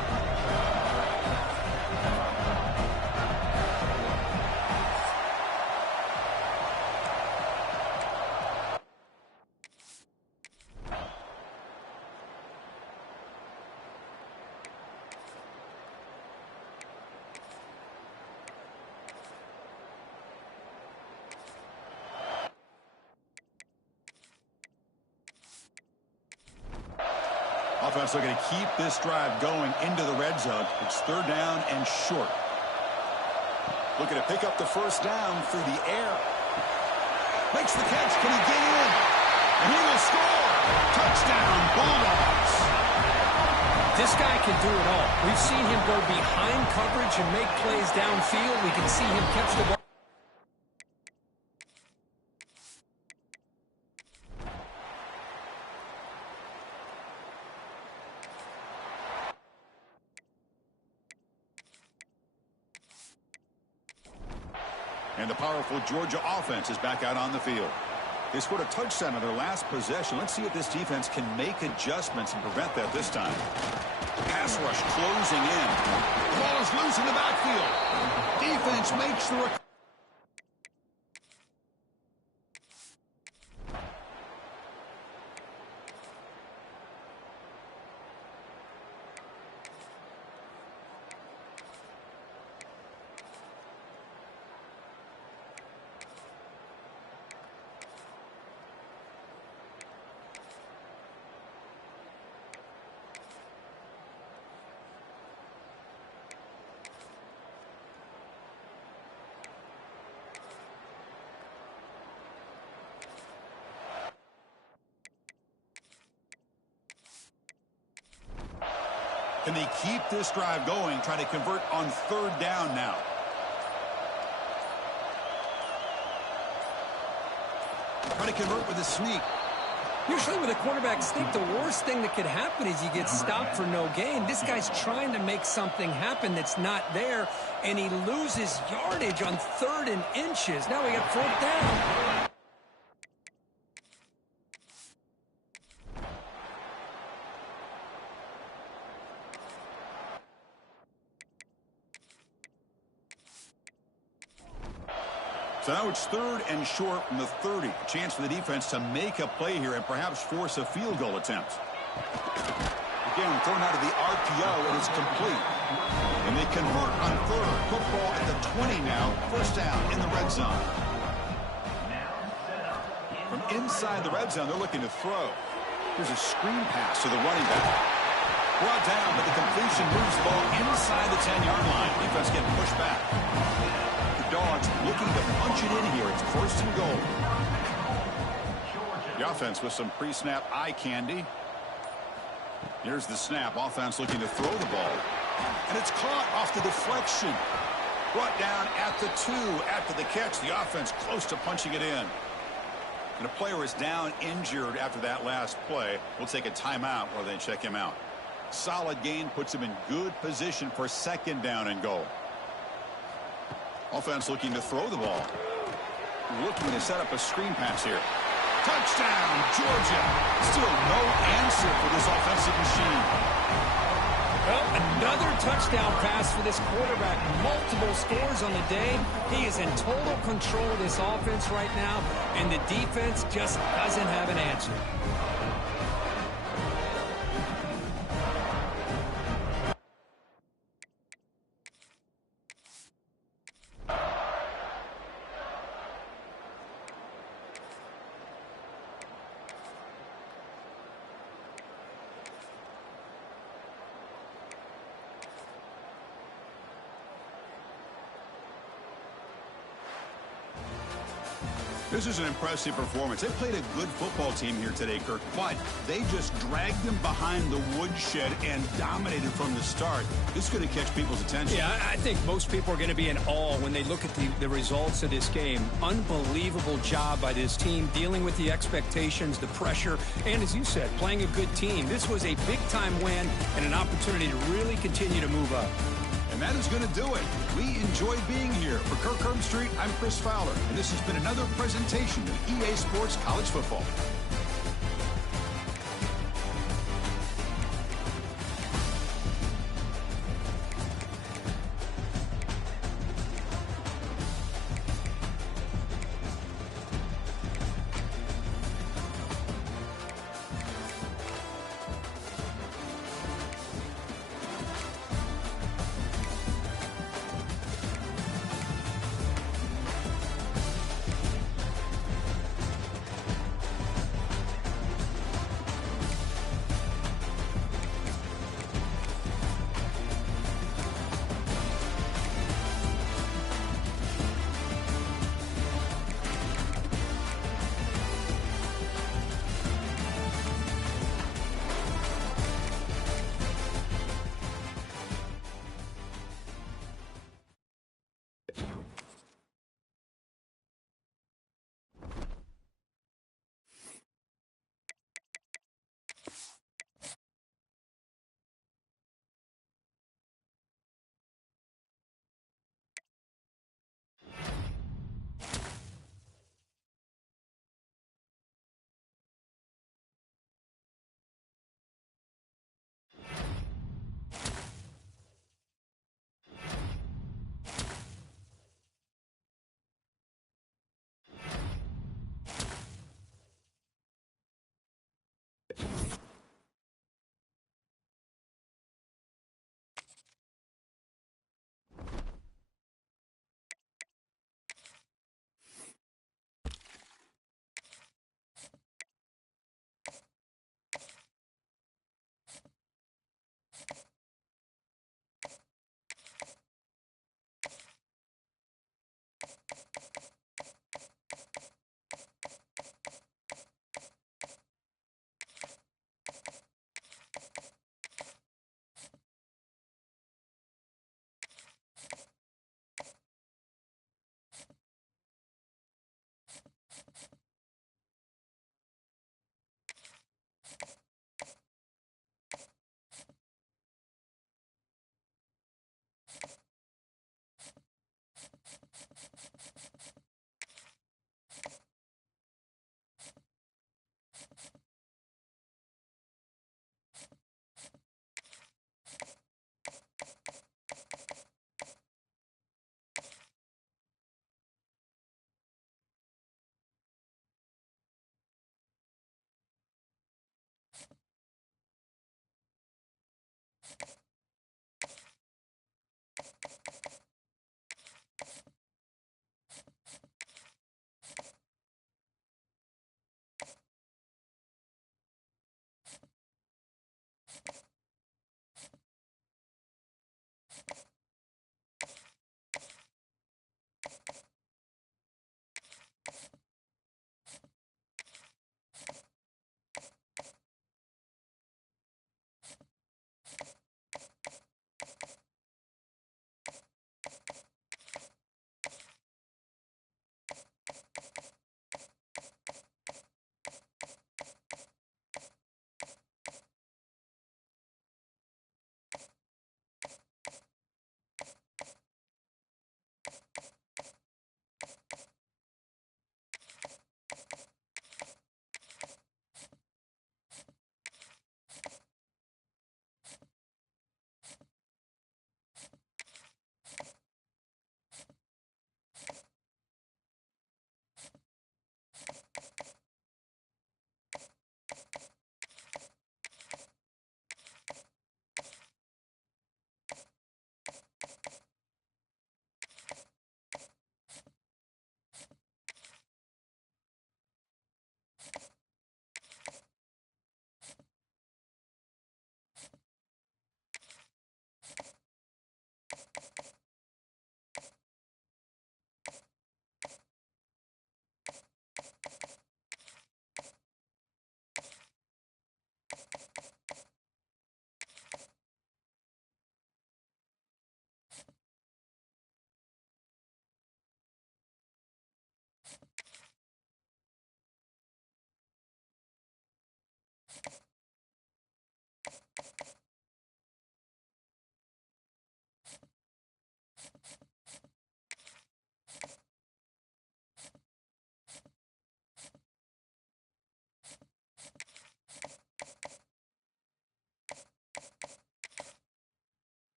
Offense looking to keep this drive going into the red zone. It's third down and short. Looking to pick up the first down through the air. Makes the catch. Can he get in? And he will score. Touchdown, Bulldogs. This guy can do it all. We've seen him go behind coverage and make plays downfield. We can see him catch the ball. And the powerful Georgia offense is back out on the field. They scored a touchdown on their last possession. Let's see if this defense can make adjustments and prevent that this time. Pass rush closing in. The ball is loose in the backfield. Defense makes the recovery. Can they keep this drive going, trying to convert on third down now? Trying to convert with a sneak. Usually with a quarterback sneak, the worst thing that could happen is you get stopped for no gain. This guy's trying to make something happen that's not there, and he loses yardage on third and inches. Now we got fourth down. So now it's third and short from the 30. A chance for the defense to make a play here and perhaps force a field goal attempt. Again, thrown out of the RPO, and it's complete. And they convert on third. Football at the 20 now. First down in the red zone. From inside the red zone, they're looking to throw. Here's a screen pass to the running back. Brought down, but the completion moves the ball inside the 10-yard line. Defense getting pushed back. Dogs looking to punch it in here. It's first and goal. The offense with some pre-snap eye candy. Here's the snap. Offense looking to throw the ball. And it's caught off the deflection. Brought down at the 2 after the catch. The offense close to punching it in. And a player is down injured after that last play. We'll take a timeout while they check him out. Solid gain puts him in good position for second down and goal. Offense looking to throw the ball. Looking to set up a screen pass here. Touchdown, Georgia. Still no answer for this offensive machine. Well, another touchdown pass for this quarterback. Multiple scores on the day. He is in total control of this offense right now, and the defense just doesn't have an answer. This is an impressive performance. They played a good football team here today, Kirk, but they just dragged them behind the woodshed and dominated from the start. This is going to catch people's attention. Yeah, I think most people are going to be in awe when they look at the results of this game. Unbelievable job by this team, dealing with the expectations, the pressure, and as you said, playing a good team. This was a big-time win and an opportunity to really continue to move up. And that is going to do it. We enjoyed being here. For Kirk Herbstreit, I'm Chris Fowler, and this has been another presentation of EA Sports College Football.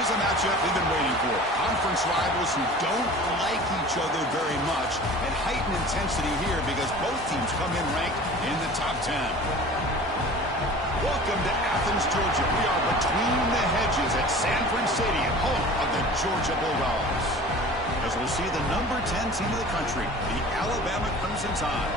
This is a matchup we've been waiting for. Conference rivals who don't like each other very much, and heightened intensity here because both teams come in ranked in the top 10. Welcome to Athens, Georgia. We are between the hedges at Sanford Stadium, home of the Georgia Bulldogs. As we'll see the number 10 team of the country, the Alabama Crimson Tide,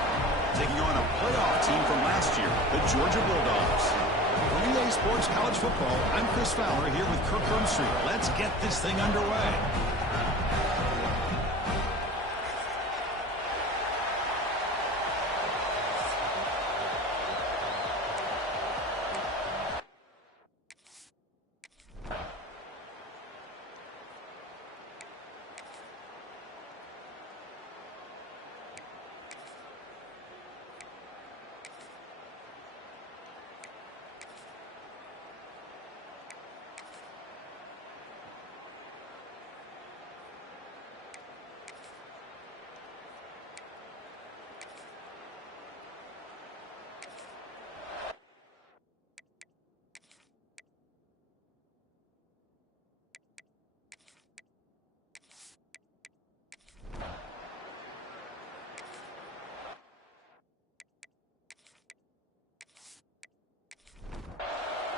taking on a playoff team from last year, the Georgia Bulldogs. For EA Sports College Football, I'm Chris Fowler here with Kirk Herbstreit. Let's get this thing underway.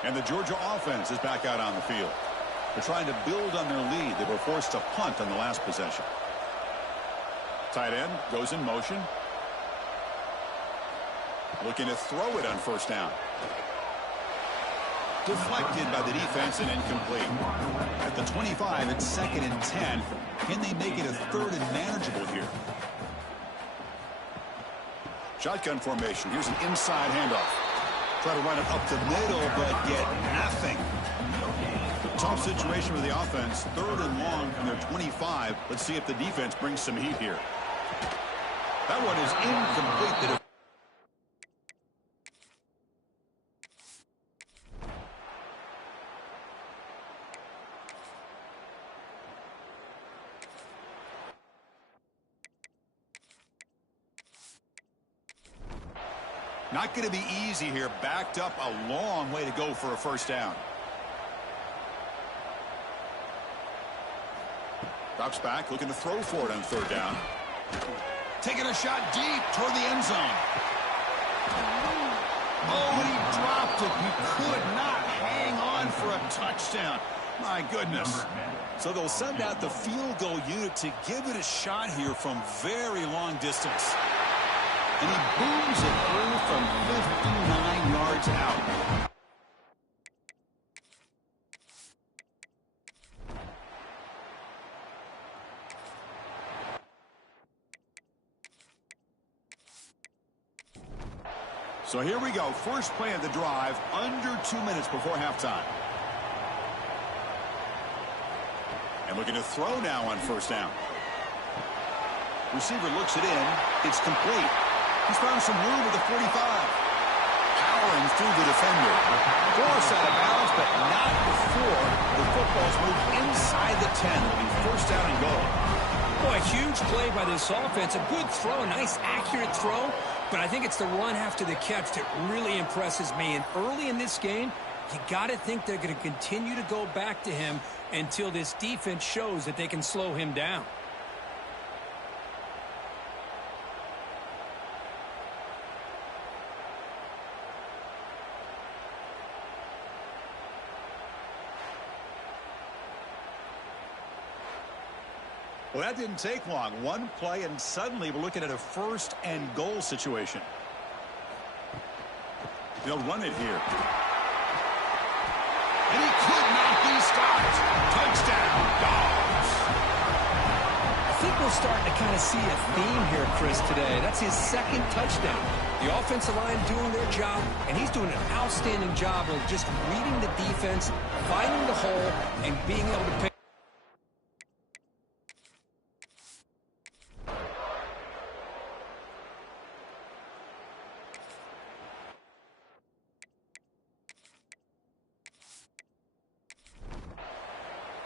And the Georgia offense is back out on the field. They're trying to build on their lead. They were forced to punt on the last possession. Tight end goes in motion. Looking to throw it on first down. Deflected by the defense and incomplete. At the 25, it's 2nd and 10. Can they make it a 3rd and manageable here? Shotgun formation. Here's an inside handoff. Try to run it up the middle, but get nothing. Tough situation with the offense. 3rd and long from their 25. Let's see if the defense brings some heat here. That one is incomplete. Not going to be easy here. Backed up a long way to go for a first down. Drops back, looking to throw for it on 3rd down. Taking a shot deep toward the end zone. Oh, and he dropped it. He could not hang on for a touchdown. My goodness. So they'll send out the field goal unit to give it a shot here from very long distance. And he booms it through from 59 yards out. So here we go. First play of the drive, under 2 minutes before halftime. And looking to throw now on first down. Receiver looks it in. It's complete. He's found some room at the 45. Powering through the defender. Forced out of bounds, but not before the football's moved inside the 10. It'll be first down and goal. Boy, huge play by this offense. A good throw, nice accurate throw. But I think it's the run after the catch that really impresses me. And early in this game, you got to think they're going to continue to go back to him until this defense shows that they can slow him down. Well, that didn't take long. One play, and suddenly we're looking at a 1st and goal situation. They'll run it here. And he could not be stopped. Touchdown, Dogs. I think we're starting to kind of see a theme here, Chris, today. That's his 2nd touchdown. The offensive line doing their job, and he's doing an outstanding job of just reading the defense, finding the hole, and being able to pick.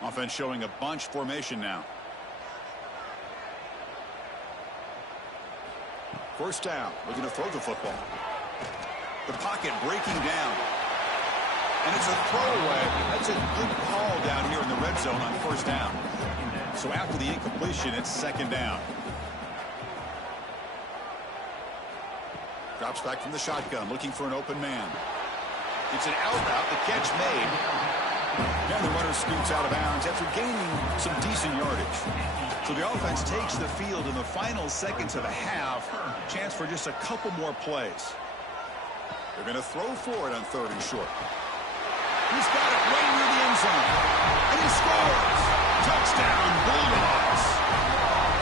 Offense showing a bunch formation now. First down, looking to throw the football. The pocket breaking down. And it's a throwaway. That's a good call down here in the red zone on first down. So after the incompletion, it's second down. Drops back from the shotgun, looking for an open man. It's an out route, the catch made. And the runner scoots out of bounds after gaining some decent yardage. So the offense takes the field in the final seconds of a half. Chance for just a couple more plays. They're going to throw for it on third and short. He's got it right near the end zone. And he scores! Touchdown, Bulldogs!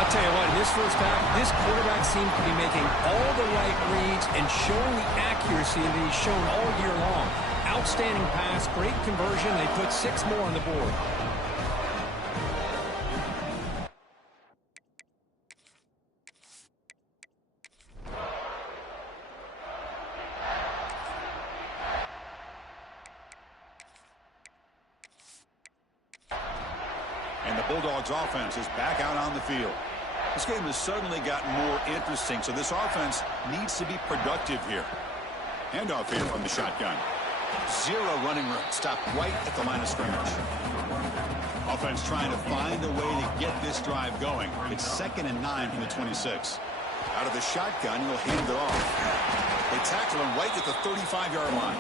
I'll tell you what, in this first half, this quarterback seemed to be making all the right reads and showing the accuracy that he's shown all year long. Outstanding pass, great conversion. They put 6 more on the board. And the Bulldogs offense is back out on the field. This game has suddenly gotten more interesting, so this offense needs to be productive here. Handoff here from the shotgun. 0 running room. Stopped right at the line of scrimmage. Offense trying to find a way to get this drive going. It's 2nd and 9 from the 26. Out of the shotgun, he'll hand it off. They tackle him right at the 35-yard line.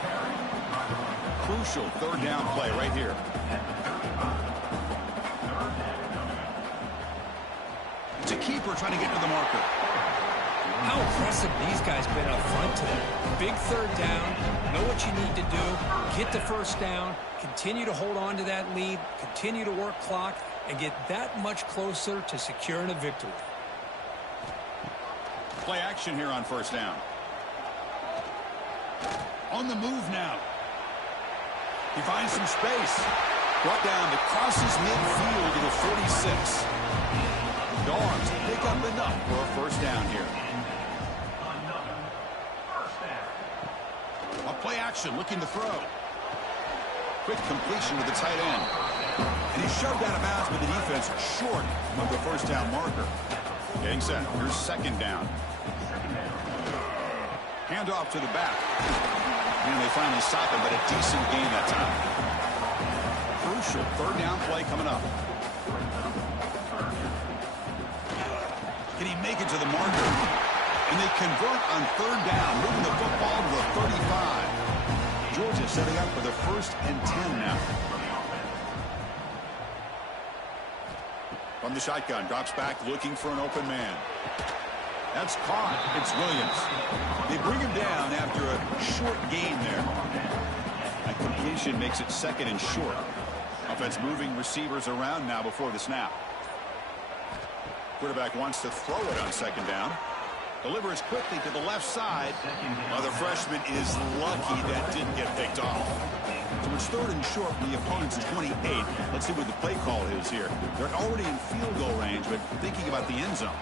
Crucial third down play right here. It's a keeper trying to get to the marker. How impressive these guys been up front today. Big third down, know what you need to do, get the first down, continue to hold on to that lead, continue to work clock, and get that much closer to securing a victory. Play action here on first down. On the move now. He finds some space. Brought down to crosses midfield to the 46. Dogs pick up enough for a first down here. A play action, looking to throw. Quick completion to the tight end. And he's shoved out of bounds by the defense short of the first down marker. Getting set. Here's second down. Handoff to the back. And they finally stop him, but a decent gain that time. Crucial third down play coming up. Can he make it to the marker? And they convert on third down, moving the football to the 35. Georgia setting up for the 1st and 10 now. From the shotgun, drops back, looking for an open man. That's caught. It's Williams. They bring him down after a short gain there. That completion makes it 2nd and short. Offense moving receivers around now before the snap. Quarterback wants to throw it on second down. Delivers quickly to the left side. Well, the freshman is lucky that didn't get picked off. So it's 3rd and short from the opponent's 28. Let's see what the play call is here. They're already in field goal range, but thinking about the end zone.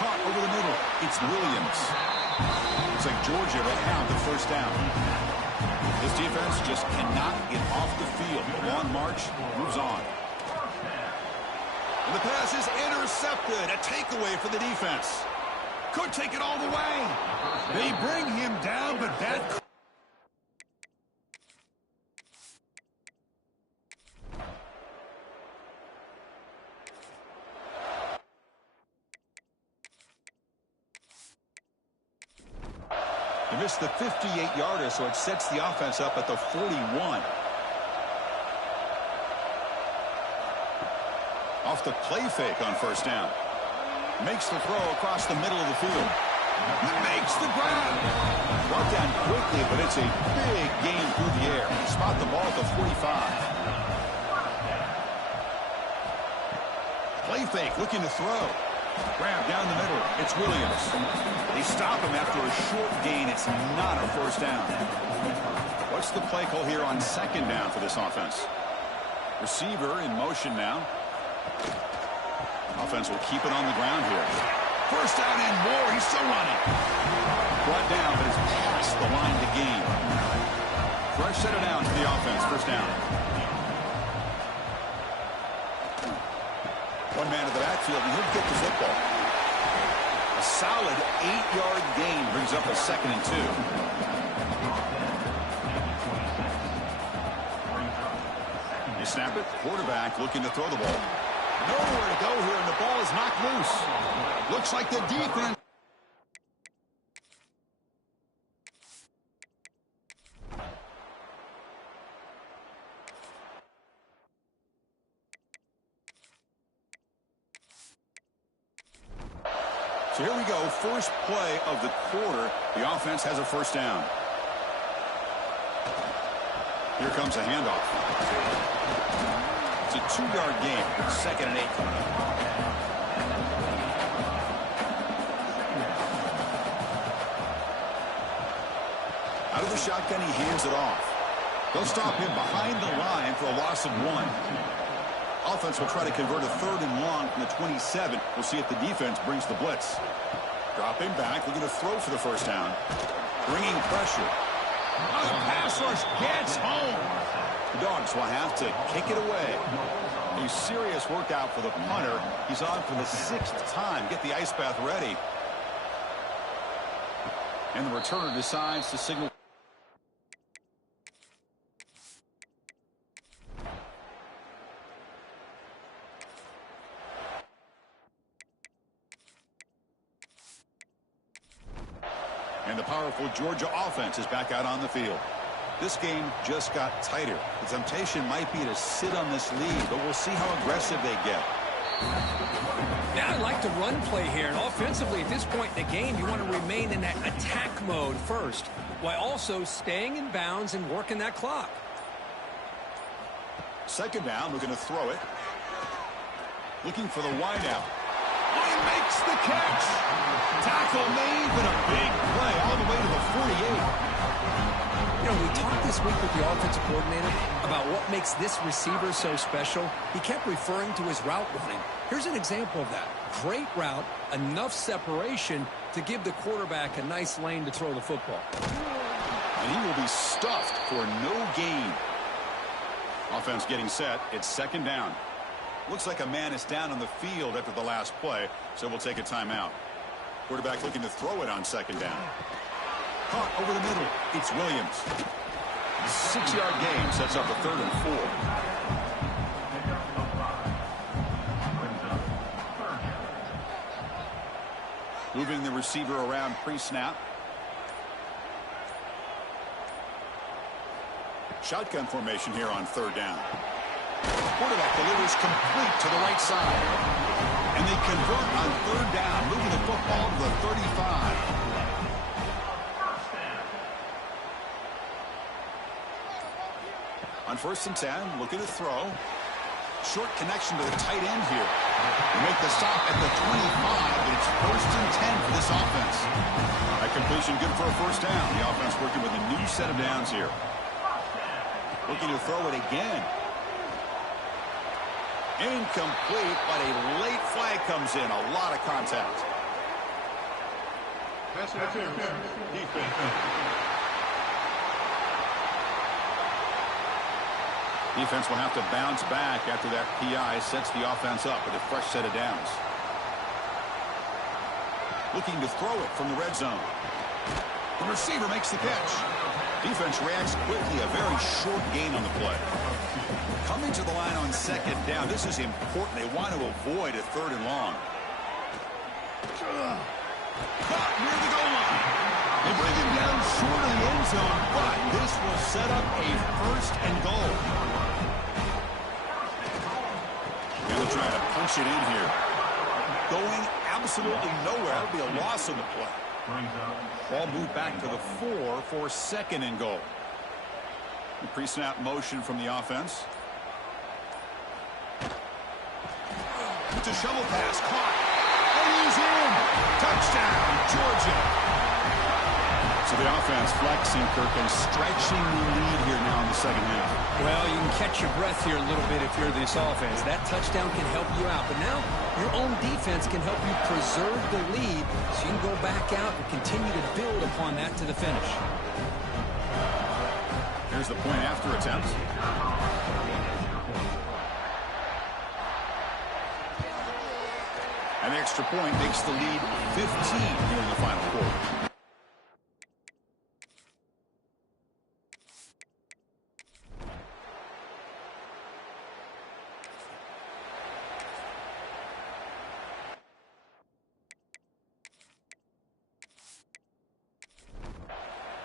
Caught over the middle. It's Williams. Looks like Georgia will have the first down. This defense just cannot get off the field. The long march moves on. And the pass is intercepted. A takeaway for the defense. Could take it all the way. They bring him down, but that... He missed the 58-yarder, so it sets the offense up at the 41. Off the play fake on first down. Makes the throw across the middle of the field. Makes the grab. Brought down quickly, but it's a big gain through the air. Spot the ball at the 45. Play fake, looking to throw. Grab down the middle. It's Williams. They stop him after a short gain. It's not a first down. What's the play call here on second down for this offense? Receiver in motion now. Offense will keep it on the ground here. First down and more. He's still running. Brought down, but it's past the line to gain. Fresh set it down to the offense. First down. One man to the backfield, and he'll get the football. A solid 8-yard gain brings up a 2nd and 2. snap it. Quarterback looking to throw the ball. Nowhere to go here, and the ball is knocked loose. Looks like the defense. So here we go, first play of the quarter. The offense has a first down. Here comes a handoff. It's a 2-yard gain. 2nd and 8 coming up. Out of the shotgun, he hands it off. They'll stop him behind the line for a loss of 1. Offense will try to convert a 3rd and long from the 27. We'll see if the defense brings the blitz. Dropping back, looking to throw for the first down. Bringing pressure. The pass rush gets home. The Dogs will have to kick it away. A serious workout for the punter. He's on for the 6th time. Get the ice bath ready. And the returner decides to signal. And the powerful Georgia offense is back out on the field. This game just got tighter. The temptation might be to sit on this lead, but we'll see how aggressive they get. Yeah, I like the run play here. And offensively, at this point in the game, you want to remain in that attack mode first, while also staying in bounds and working that clock. 2nd down, looking to throw it. Looking for the wideout. He makes the catch. Tackle made, but a big play all the way to the 48. You know, we talked this week with the offensive coordinator about what makes this receiver so special. He kept referring to his route running. Here's an example of that. Great route, enough separation to give the quarterback a nice lane to throw the football. And he will be stuffed for no gain. Offense getting set. It's 2nd down. Looks like a man is down on the field after the last play, so we'll take a timeout. Quarterback looking to throw it on 2nd down. Caught over the middle. It's Williams. 6-yard gain sets up a 3rd and 4. Moving the receiver around pre-snap. Shotgun formation here on 3rd down. Quarterback delivers complete to the right side. And they convert on 3rd down, moving the football to the 35. On 1st and 10, looking to throw. Short connection to the tight end here. They make the stop at the 25, and it's 1st and 10 for this offense. That completion good for a first down. The offense working with a new set of downs here. Looking to throw it again. Incomplete, but a late flag comes in. A lot of contact. Defense will have to bounce back after that PI sets the offense up with a fresh set of downs. Looking to throw it from the red zone. The receiver makes the catch. Defense reacts quickly. A very short gain on the play. Coming to the line on 2nd down. This is important. They want to avoid a 3rd and long. Caught near the goal line. They bring him down short of the end zone, but this will set up a 1st and goal. They'll try to punch it in here. Going absolutely nowhere. That'll be a loss on the play. Ball moved back to the 4 for 2nd and goal. The pre-snap motion from the offense. It's a shovel pass. Caught. And he's in. Touchdown, Georgia. So the offense flexing, Kirk, and stretching the lead here now in the 2nd half. Well, you can catch your breath here a little bit if you're this offense. That touchdown can help you out. But now your own defense can help you preserve the lead so you can go back out and continue to build upon that to the finish. Here's the point after attempt. An extra point makes the lead 15 here in the final quarter.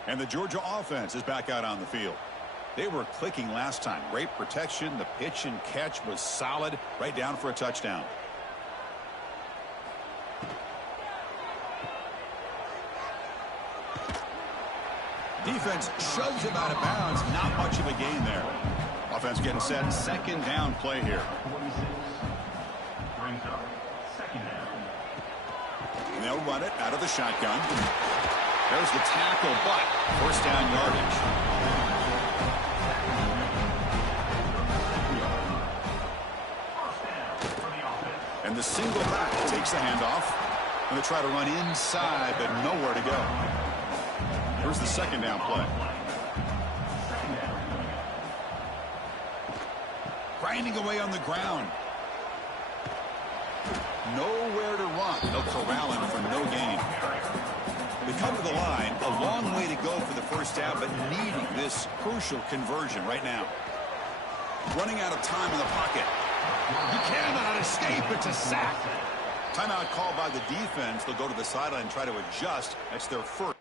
And the Georgia offense is back out on the field. They were clicking last time. Great protection. The pitch and catch was solid. Right down for a touchdown. Defense shoves him out of bounds. Not much of a gain there. Offense getting set. Second down play here. 46. Brings up second down. And they'll run it out of the shotgun. There's the tackle, but first down yardage. And the single back takes the handoff. And they try to run inside, but nowhere to go. Here's the second down play. Grinding away on the ground. Nowhere to run. They'll corral him for no gain. They come to the line. A long way to go for the first down, but needing this crucial conversion right now. Running out of time in the pocket. He cannot escape. It's a sack. Timeout called by the defense. They'll go to the sideline and try to adjust. That's their first.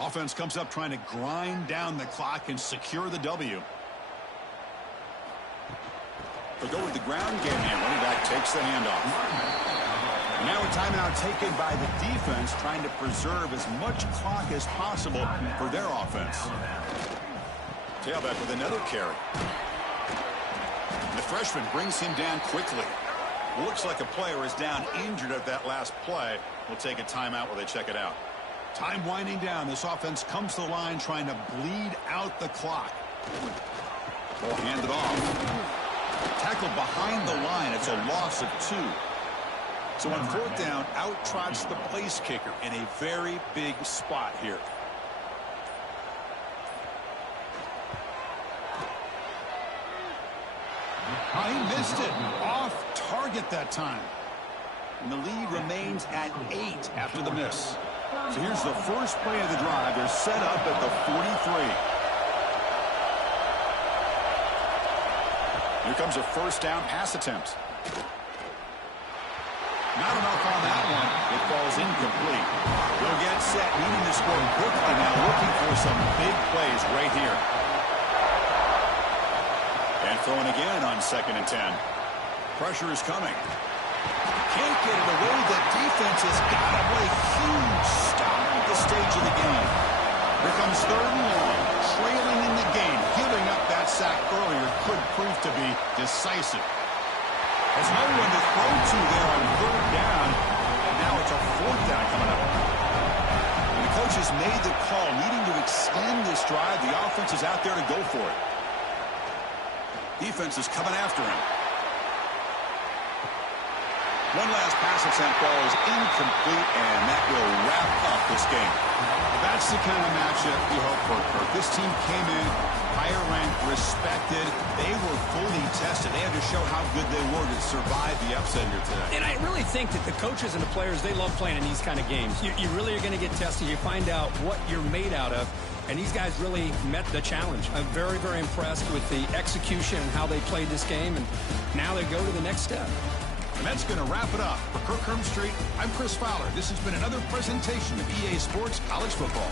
Offense comes up trying to grind down the clock and secure the W. They'll go with the ground game here. Running back takes the handoff. Now a timeout taken by the defense, trying to preserve as much clock as possible for their offense. Tailback with another carry. The freshman brings him down quickly. Looks like a player is down injured at that last play. We'll take a timeout while they check it out. Time winding down. This offense comes to the line trying to bleed out the clock. Ball handed off. Tackled behind the line. It's a loss of 2. So on fourth down, out trots the place kicker in a very big spot here. He missed it. Off target that time. And the lead remains at 8 after the miss. So here's the first play of the drive. They're set up at the 43. Here comes a first down pass attempt. Not enough on that one. It falls incomplete. They'll get set, needing to score quickly now, looking for some big plays right here. And throwing again on 2nd and 10. Pressure is coming. Can't get it away. The defense has got him. What a huge stop at this stage of the game. Here comes 3rd and long. Trailing in the game. Giving up that sack earlier could prove to be decisive. There's no one to throw to there on 3rd down. And now it's a 4th down coming up. And the coach has made the call, needing to extend this drive. The offense is out there to go for it. Defense is coming after him. One last pass attempt, ball is incomplete, and that will wrap up this game. That's the kind of matchup you hope for, Kirk. This team came in higher ranked, respected. They were fully tested. They had to show how good they were to survive the upset here today. And I really think that the coaches and the players, they love playing in these kind of games. You really are going to get tested. You find out what you're made out of. And these guys really met the challenge. I'm very, very impressed with the execution and how they played this game. And now they go to the next step. And that's going to wrap it up. For Kirk Herbstreit, I'm Chris Fowler. This has been another presentation of EA Sports College Football.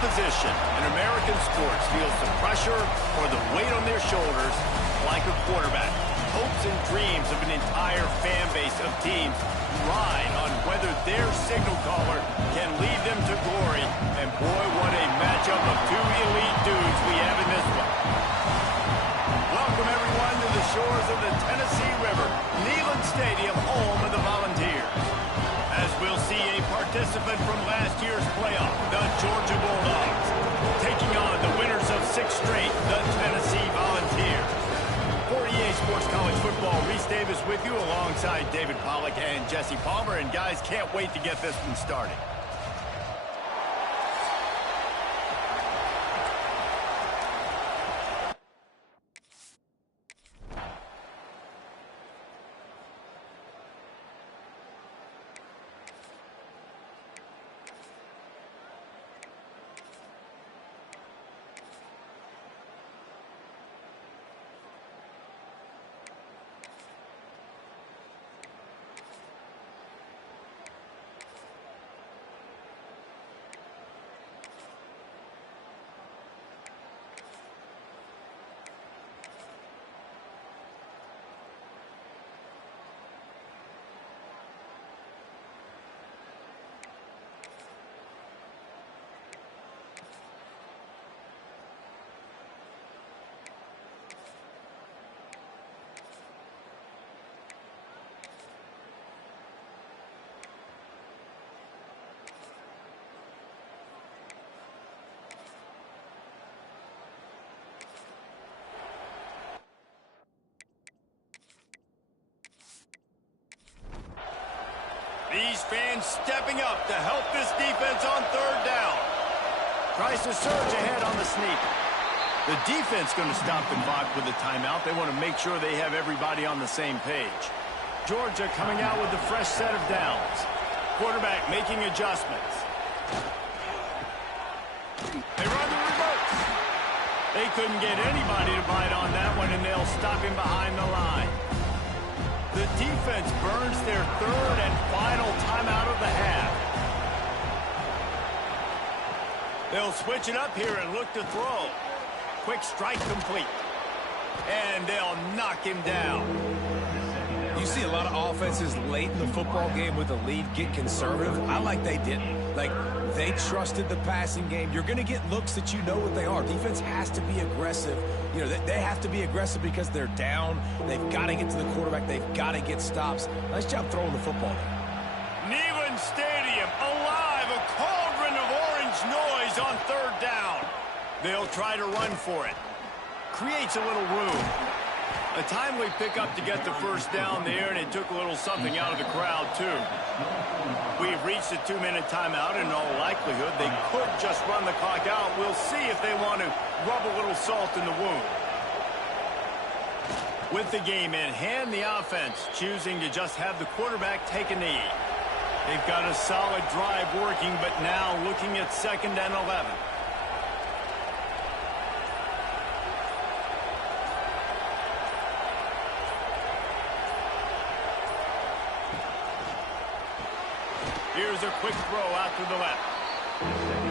position in American sports feels the pressure or the weight on their shoulders like a quarterback. Hopes and dreams of an entire fan base of teams ride on whether their signal caller can lead them to glory. And boy, what a matchup of two elite dudes we have in this one. Welcome everyone to the shores of the Tennessee River, Neyland Stadium, home of the Volunteers. As we'll see a participant from last year's playoff, the Georgia Bulldogs, taking on the winners of 6 straight, the Tennessee Volunteers. For EA Sports College Football, Reese Davis with you alongside David Pollack and Jesse Palmer. And guys, can't wait to get this one started. These fans stepping up to help this defense on 3rd down. Tries to surge ahead on the sneak. The defense going to stop the clock with a timeout. They want to make sure they have everybody on the same page. Georgia coming out with a fresh set of downs. Quarterback making adjustments. They run the reverse. They couldn't get anybody to bite on that one, and they'll stop him behind the line. The defense burns their 3rd and final timeout of the half. They'll switch it up here and look to throw. Quick strike complete. And they'll knock him down. You see a lot of offenses late in the football game with a lead get conservative. I like they didn't. Like, they trusted the passing game. You're going to get looks that you know what they are. Defense has to be aggressive. You know, they have to be aggressive because they're down. They've got to get to the quarterback. They've got to get stops. Nice job throwing the football there. Neyland Stadium alive. A cauldron of orange noise on 3rd down. They'll try to run for it. Creates a little room. A timely pickup to get the 1st down there, and it took a little something out of the crowd, too. We've reached a 2-minute timeout, and in all likelihood, they could just run the clock out. We'll see if they want to rub a little salt in the wound. With the game in hand, the offense choosing to just have the quarterback take a knee. They've got a solid drive working, but now looking at 2nd and 11. Here's a quick throw out to the left.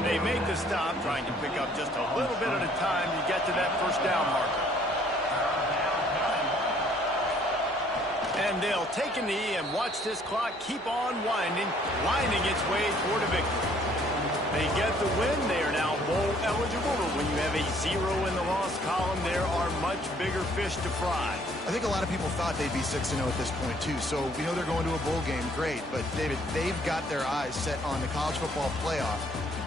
They make the stop, trying to pick up just a little bit at a time to get to that 1st down marker. And they'll take a knee and watch this clock keep on winding its way toward a victory. They get the win. They are now bowl eligible, but when you have a 0 in the loss column, there are much bigger fish to fry. I think a lot of people thought they'd be 6-0 at this point, too. So we know they're going to a bowl game. Great. But, David, they've got their eyes set on the college football playoff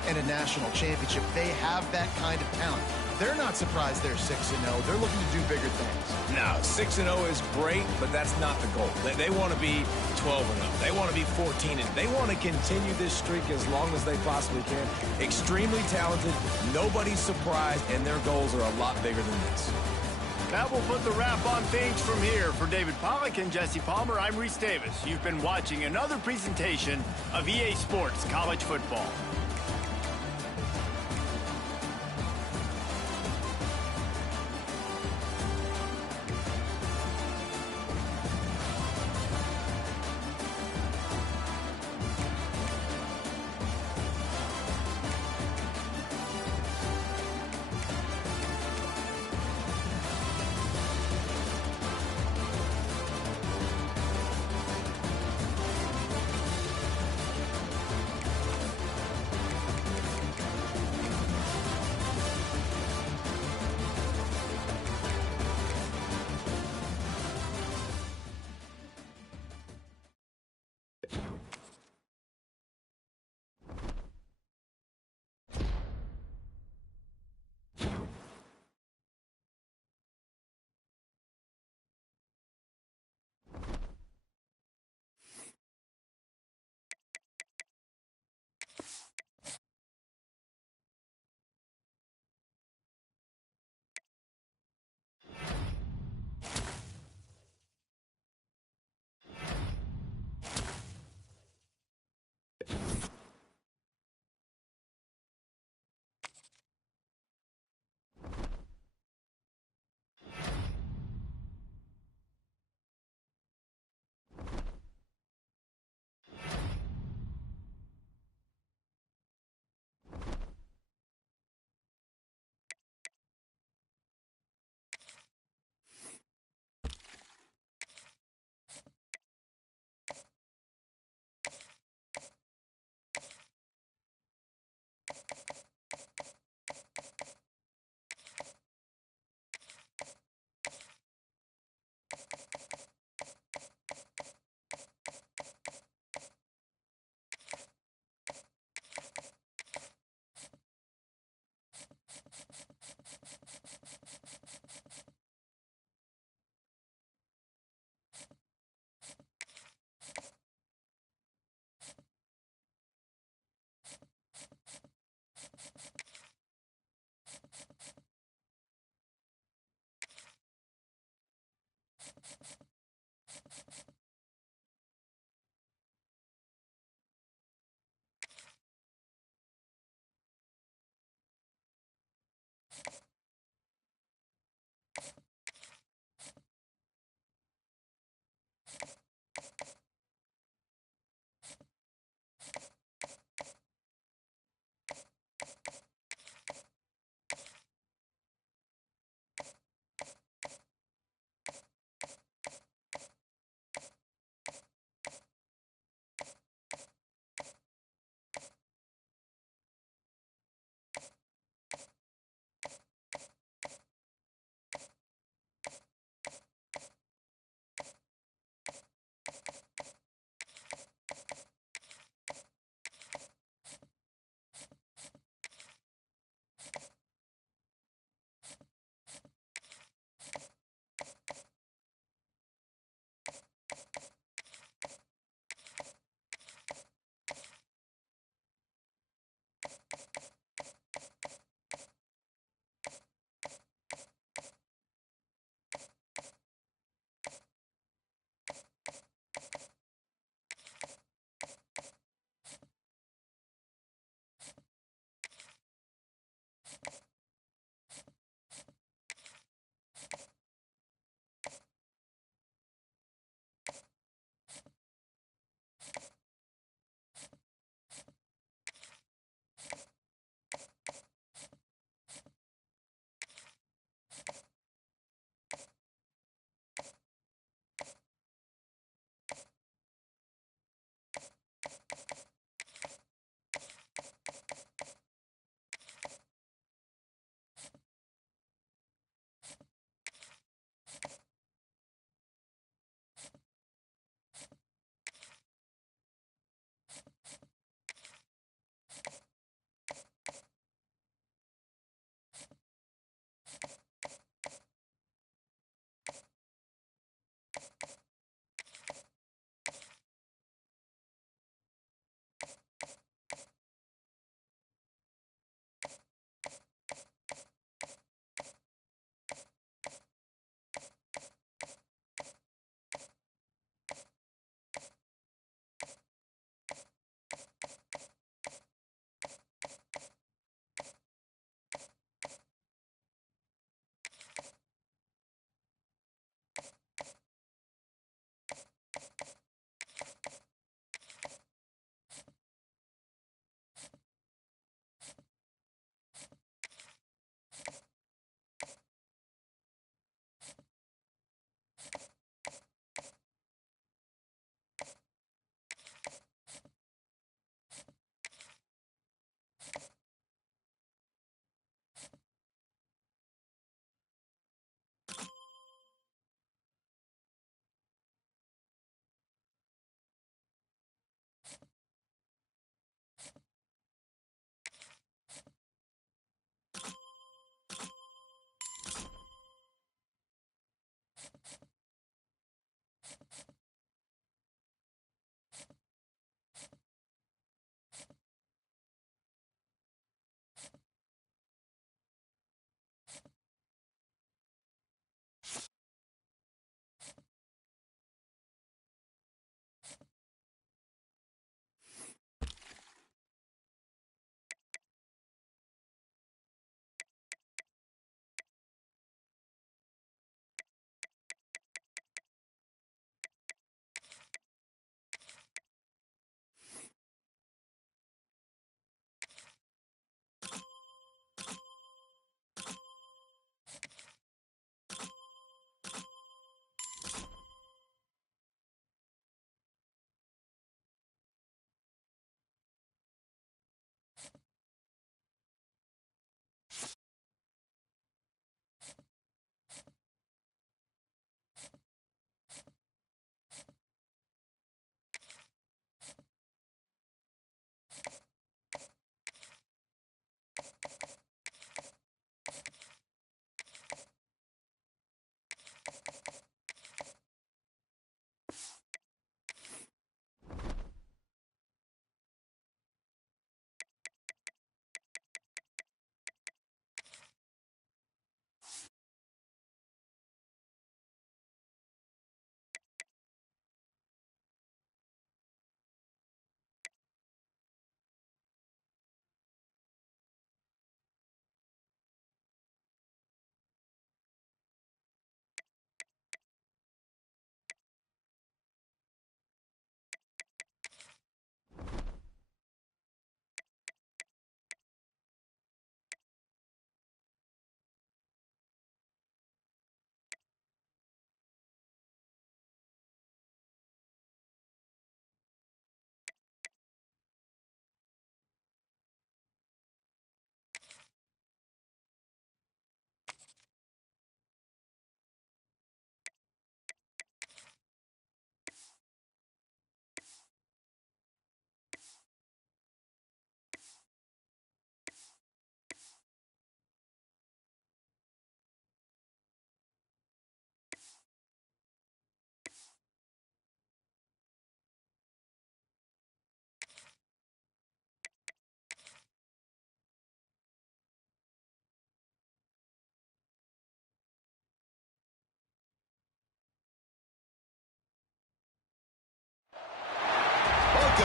and a national championship. They have that kind of talent. They're not surprised they're 6-0. They're looking to do bigger things. Now, 6-0 is great, but that's not the goal. They want to be 12-0. They want to be 14-0. They want to continue this streak as long as they possibly can. Extremely talented. Nobody's surprised, and their goals are a lot bigger than this. That will put the wrap on things from here. For David Pollack and Jesse Palmer, I'm Reese Davis. You've been watching another presentation of EA Sports College Football.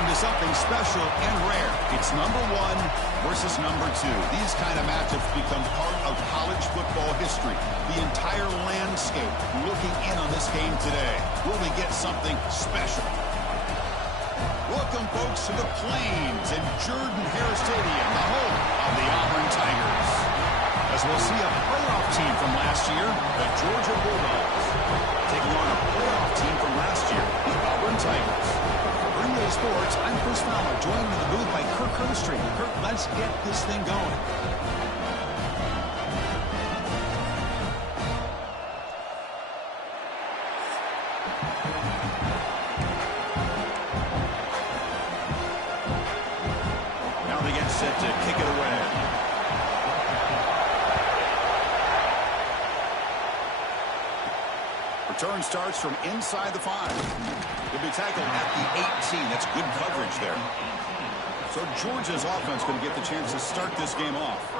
into something special and rare. It's number 1 versus number 2. These kind of matchups become part of college football history. The entire landscape looking in on this game today. Will we get something special? Welcome, folks, to the Plains in Jordan-Hare Stadium, the home of the Auburn Tigers. As we'll see a playoff team from last year, the Georgia Bulldogs, taking on a playoff team from last year, the Auburn Tigers. For NBA Sports, I'm Chris Fowler, joined in the booth by Kirk Herbstreit. Kirk, let's get this thing going. Now they get set to kick it away. Return starts from inside the 5. He'll be tackled at the 18. That's good coverage there. So Georgia's offense going to get the chance to start this game off.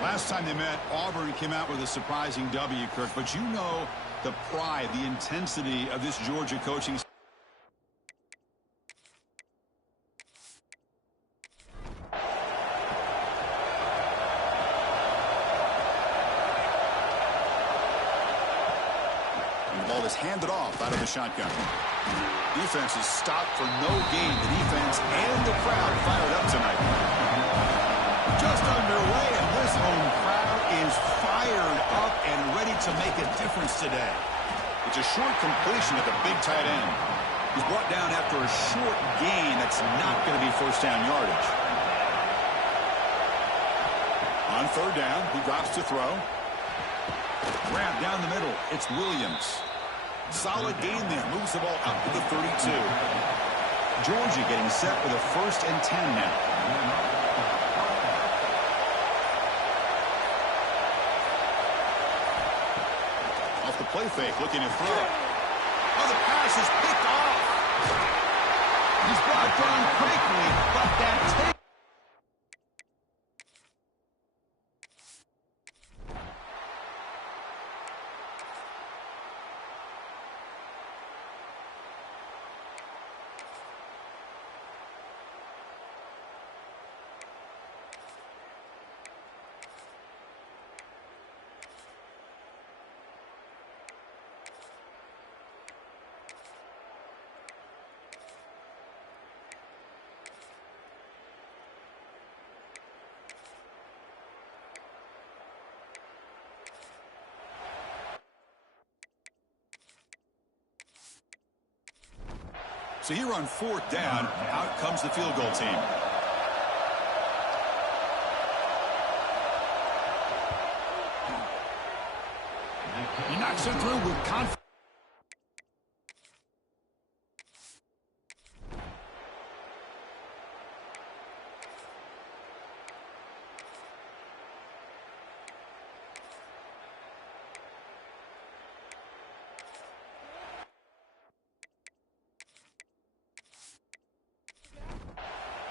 Last time they met, Auburn came out with a surprising W, Kirk. But you know the pride, the intensity of this Georgia coaching staff. Handed off out of the shotgun. Defense is stopped for no gain. The defense and the crowd fired up tonight. Just underway, and this home crowd is fired up and ready to make a difference today. It's a short completion at the big tight end. He's brought down after a short gain that's not going to be first down yardage. On third down, he drops to throw. Grab down the middle. It's Williams. Solid gain there. Moves the ball out to the 32. Georgia getting set for the 1st and 10 now. Off the play fake, looking to throw. Oh, the pass is picked off. He's brought down quickly, but that takes. So here on 4th down, out comes the field goal team. He knocks it through with confidence.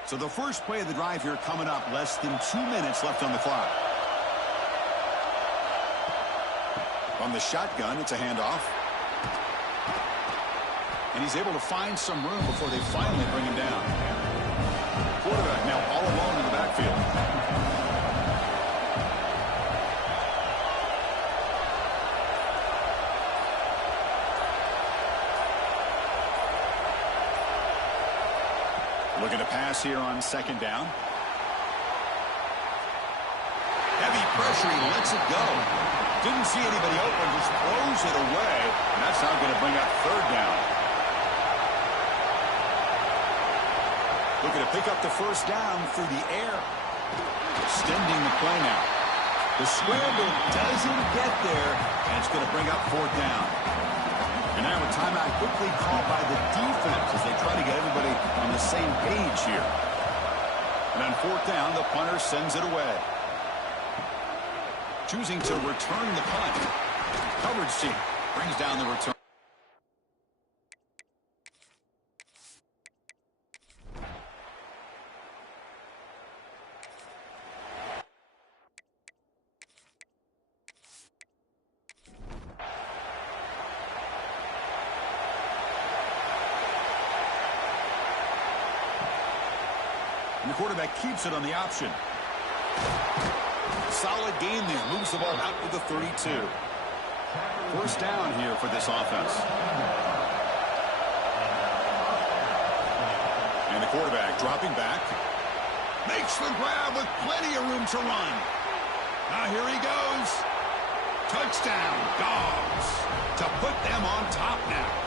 So the first play of the drive here coming up, less than 2 minutes left on the clock. From the shotgun, it's a handoff. And he's able to find some room before they finally bring him down. Quarterback now all alone in the backfield. Looking to pass here on 2nd down. Heavy pressure, he lets it go. Didn't see anybody open, just throws it away. And that's now going to bring up 3rd down. Looking to pick up the 1st down through the air. Extending the play now. The scramble doesn't get there, and it's going to bring up 4th down. And now a timeout quickly called by the defense as they try to get everybody on the same page here. And on 4th down, the punter sends it away. Choosing to return the punt. Coverage team brings down the return. And the quarterback keeps it on the option. Solid gain there. Moves the ball out to the 32. First down here for this offense. And the quarterback dropping back. Makes the grab with plenty of room to run. Now here he goes. Touchdown, Dogs. To put them on top now.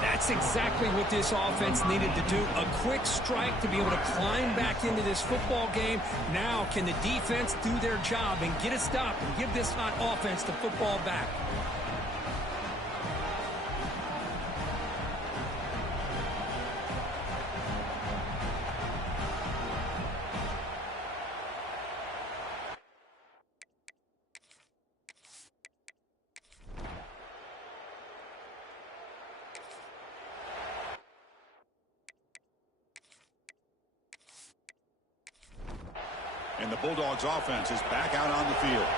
That's exactly what this offense needed to do. A quick strike to be able to climb back into this football game. Now can the defense do their job and get a stop and give this hot offense the football back? And the Bulldogs offense is back out on the field.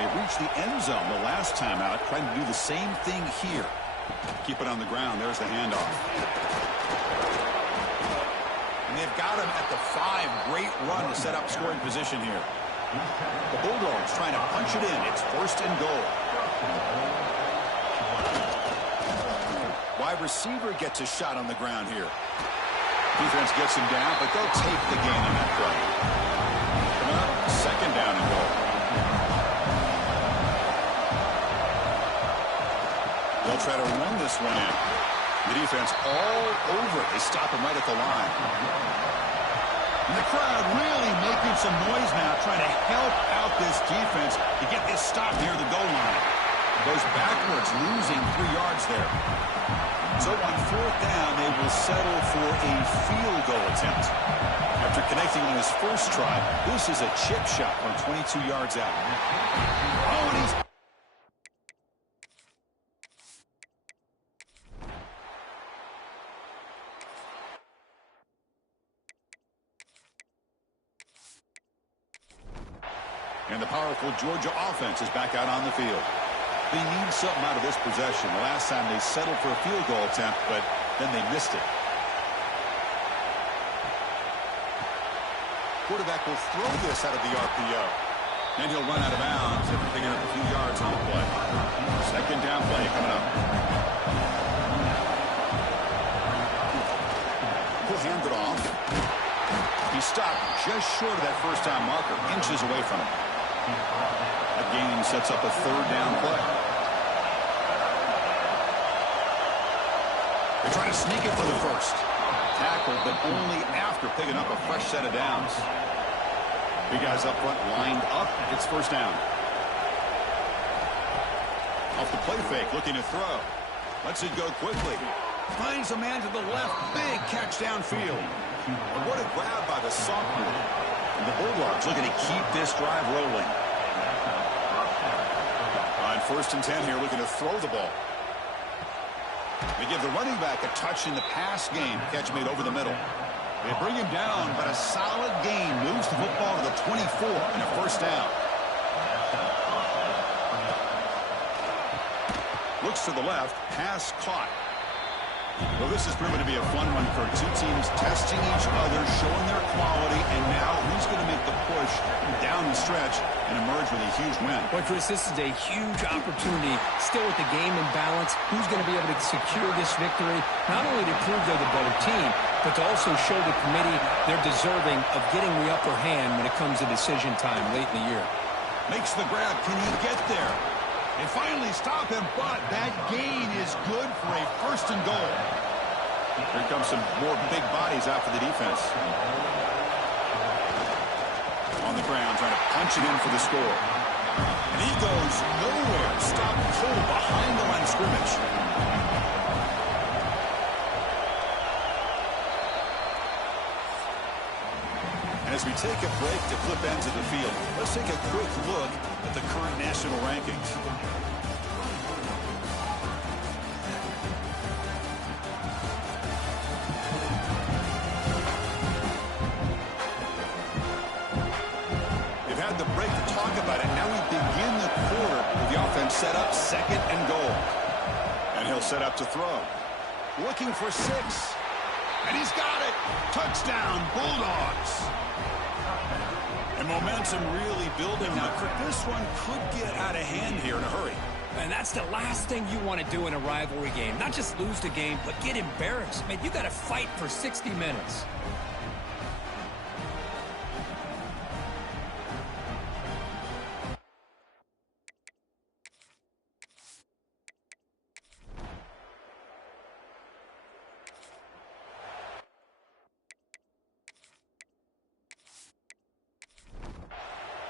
They reached the end zone the last time out, trying to do the same thing here. Keep it on the ground. There's the handoff. And they've got him at the 5. Great run to set up scoring position here. The Bulldogs trying to punch it in. It's first and goal. Wide receiver gets a shot on the ground here. Defense gets him down, but they'll take the gain on that play. Second down and goal. They'll try to run this one in. The defense all over it. They stop him right at the line. And the crowd really making some noise now, trying to help out this defense to get this stop near the goal line. Goes backwards, losing 3 yards there. So on fourth down, they will settle for a field goal attempt. After connecting on his first try, this is a chip shot from 22 yards out. Oh, and he's... And the powerful Georgia offense is back out on the field. They need something out of this possession. The last time they settled for a field goal attempt, but then they missed it. Quarterback will throw this out of the RPO. And he'll run out of bounds after picking up a few yards on the play. Second down play coming up. He'll hand it off. He stopped just short of that first down marker, inches away from it. That gain sets up a third down play. They try to sneak it for the first. Tackled, but only after picking up a fresh set of downs. Three guys up front lined up. It's first down. Off the play fake, looking to throw. Lets it go quickly. Finds a man to the left. Big catch downfield. And what a grab by the sophomore. And the Bulldogs looking to keep this drive rolling. On first and 10 here, looking to throw the ball. They give the running back a touch in the pass game. Catch made over the middle. They bring him down, but a solid gain moves the football to the 24 and a first down. Looks to the left, pass caught. Well, this has proven to be a fun one for two teams testing each other, showing their quality, and now who's going to make the push down the stretch and emerge with a huge win. Well, Chris, this is a huge opportunity. Still with the game in balance, who's going to be able to secure this victory, not only to prove they're the better team, but to also show the committee they're deserving of getting the upper hand when it comes to decision time late in the year. Makes the grab. Can he get there? They finally stop him, but that gain is good for a first and goal. Here comes some more big bodies out for the defense. On the ground, trying to punch it in for the score. And he goes nowhere. Stopped cold behind the line of scrimmage. And as we take a break to flip ends of the field, let's take a quick look at the current national rankings. They've had the break to talk about it. Now we begin the quarter with the offense set up, second and goal. And he'll set up to throw. Looking for 6. And he's got it. Touchdown, Bulldogs. And momentum really building now. This one could get out of hand here in a hurry. And that's the last thing you want to do in a rivalry game. Not just lose the game, but get embarrassed. Man, you got to fight for 60 minutes.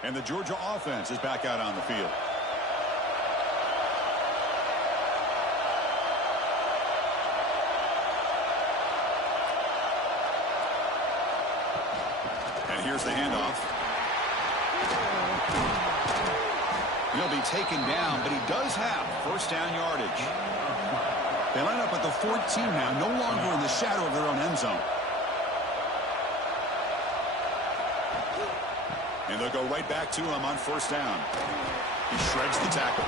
And the Georgia offense is back out on the field. And here's the handoff. He'll be taken down, but he does have first down yardage. They line up at the 14 now, no longer in the shadow of their own end zone. And they'll go right back to him on first down. He shreds the tackle.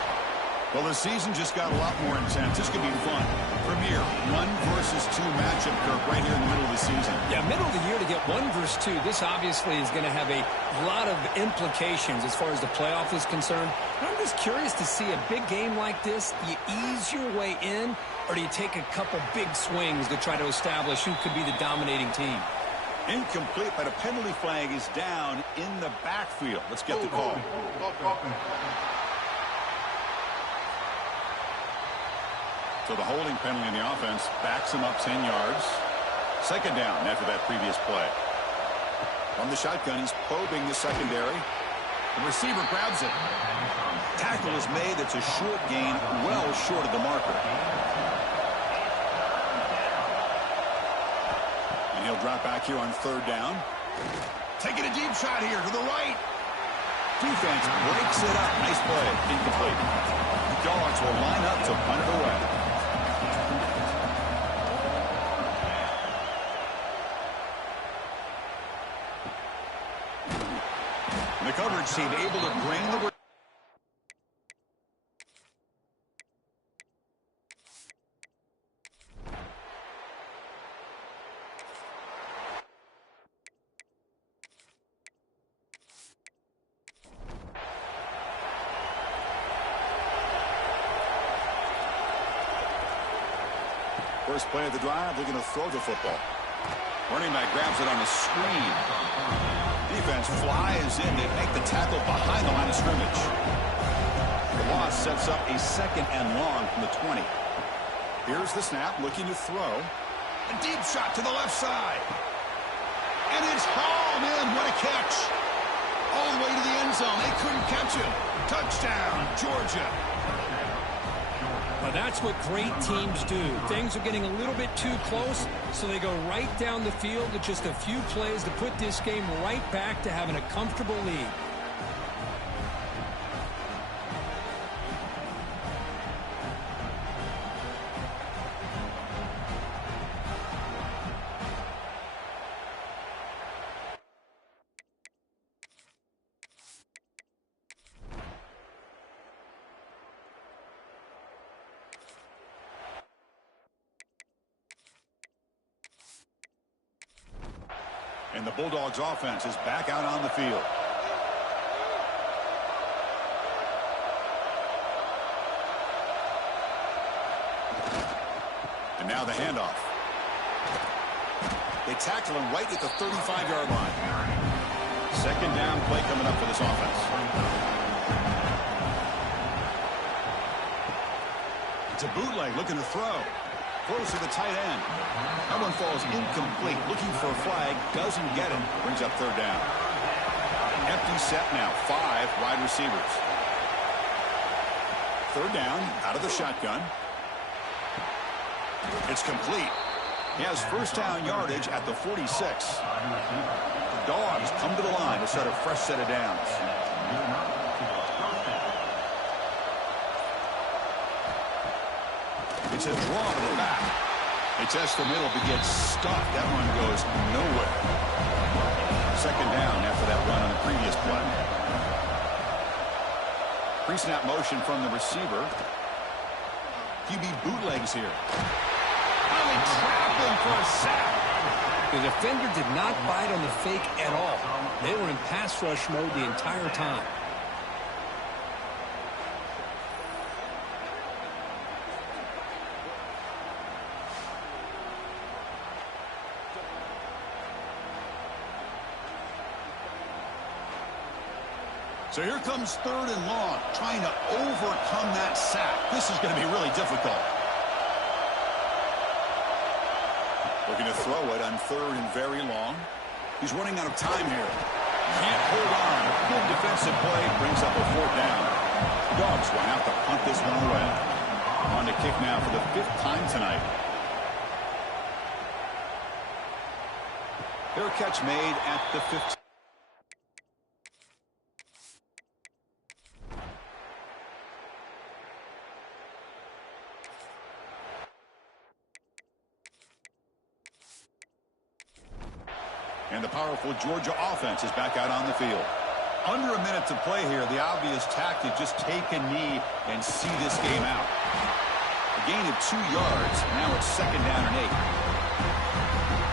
Well, the season just got a lot more intense. This could be fun. Premier 1 versus 2 matchup, Kirk, right here in the middle of the season. Yeah, middle of the year to get 1 versus 2. This obviously is going to have a lot of implications as far as the playoff is concerned. And I'm just curious to see a big game like this. Do you ease your way in, or do you take a couple big swings to try to establish who could be the dominating team? Incomplete, but a penalty flag is down in the backfield. Let's get the call. So the holding penalty in the offense backs him up 10 yards. Second down after that previous play. From the shotgun, he's probing the secondary. The receiver grabs it. Tackle is made. It's a short gain, well short of the marker. He'll drop back here on third down. Taking a deep shot here to the right. Defense breaks it up. Nice play. Incomplete. The Dogs will line up to punt it away. And the coverage team able to bring the... First play of the drive, they're going to throw the football. Running back grabs it on the screen. Defense flies in. They make the tackle behind the line of scrimmage. The loss sets up a second and long from the 20. Here's the snap, looking to throw. A deep shot to the left side. And it's hauled in. What a catch. All the way to the end zone. They couldn't catch him. Touchdown, Georgia. Well, that's what great teams do. Things are getting a little bit too close, so they go right down the field with just a few plays to put this game right back to having a comfortable lead. And the Bulldogs offense is back out on the field. And now the handoff. They tackle him right at the 35-yard line. Second down play coming up for this offense. It's a bootleg looking to throw. Close to the tight end. That one falls incomplete. Looking for a flag. Doesn't get it. Brings up third down. Empty set now. 5 wide receivers. Third down out of the shotgun. It's complete. He has first down yardage at the 46. The Dogs come to the line to start a fresh set of downs. It's a draw to the back. They test the middle, but gets stuck. That one goes nowhere. Second down after that run on the previous play. Pre-snap motion from the receiver. QB bootlegs here. Oh, they trap him for a sack. The defender did not bite on the fake at all. They were in pass rush mode the entire time. So here comes 3rd and long, trying to overcome that sack. This is going to be really difficult. Looking to throw it on 3rd and very long. He's running out of time here. Can't hold on. Good defensive play. Brings up a 4th down. The Dogs will have to punt this one away. On to kick now for the 5th time tonight. Fair catch made at the 15. And the powerful Georgia offense is back out on the field. Under a minute to play here, the obvious tactic, just take a knee and see this game out. A gain of 2 yards. Now it's 2nd down and 8.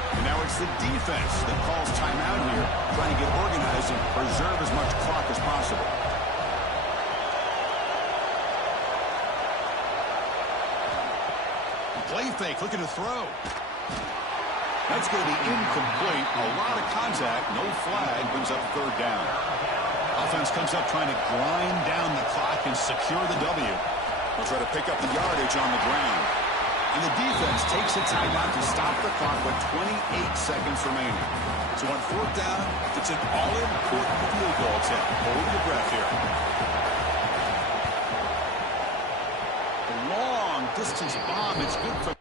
And now it's the defense that calls timeout here, trying to get organized and preserve as much clock as possible. Play fake, looking to throw. That's going to be incomplete. A lot of contact. No flag. Brings up 3rd down. Offense comes up trying to grind down the clock and secure the W. They'll try to pick up the yardage on the ground. And the defense takes a timeout to stop the clock with 28 seconds remaining. So on 4th down, it's an all-important field goal attempt. Hold your breath here. A long-distance bomb. It's good for...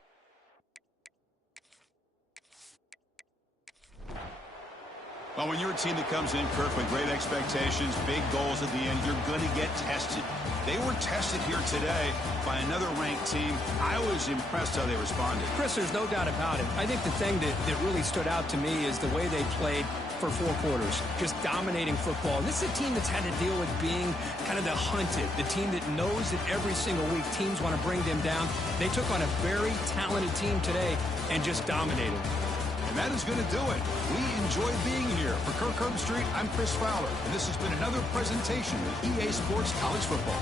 Well, when you're a team that comes in, Kirk, with great expectations, big goals at the end, you're going to get tested. They were tested here today by another ranked team. I was impressed how they responded. Chris, there's no doubt about it. I think the thing that really stood out to me is the way they played for 4 quarters, just dominating football. And this is a team that's had to deal with being kind of the hunted, the team that knows that every single week teams want to bring them down. They took on a very talented team today and just dominated. And that is going to do it. We enjoyed being here. For Kirk Herbstreit, I'm Chris Fowler, and this has been another presentation of EA Sports College Football.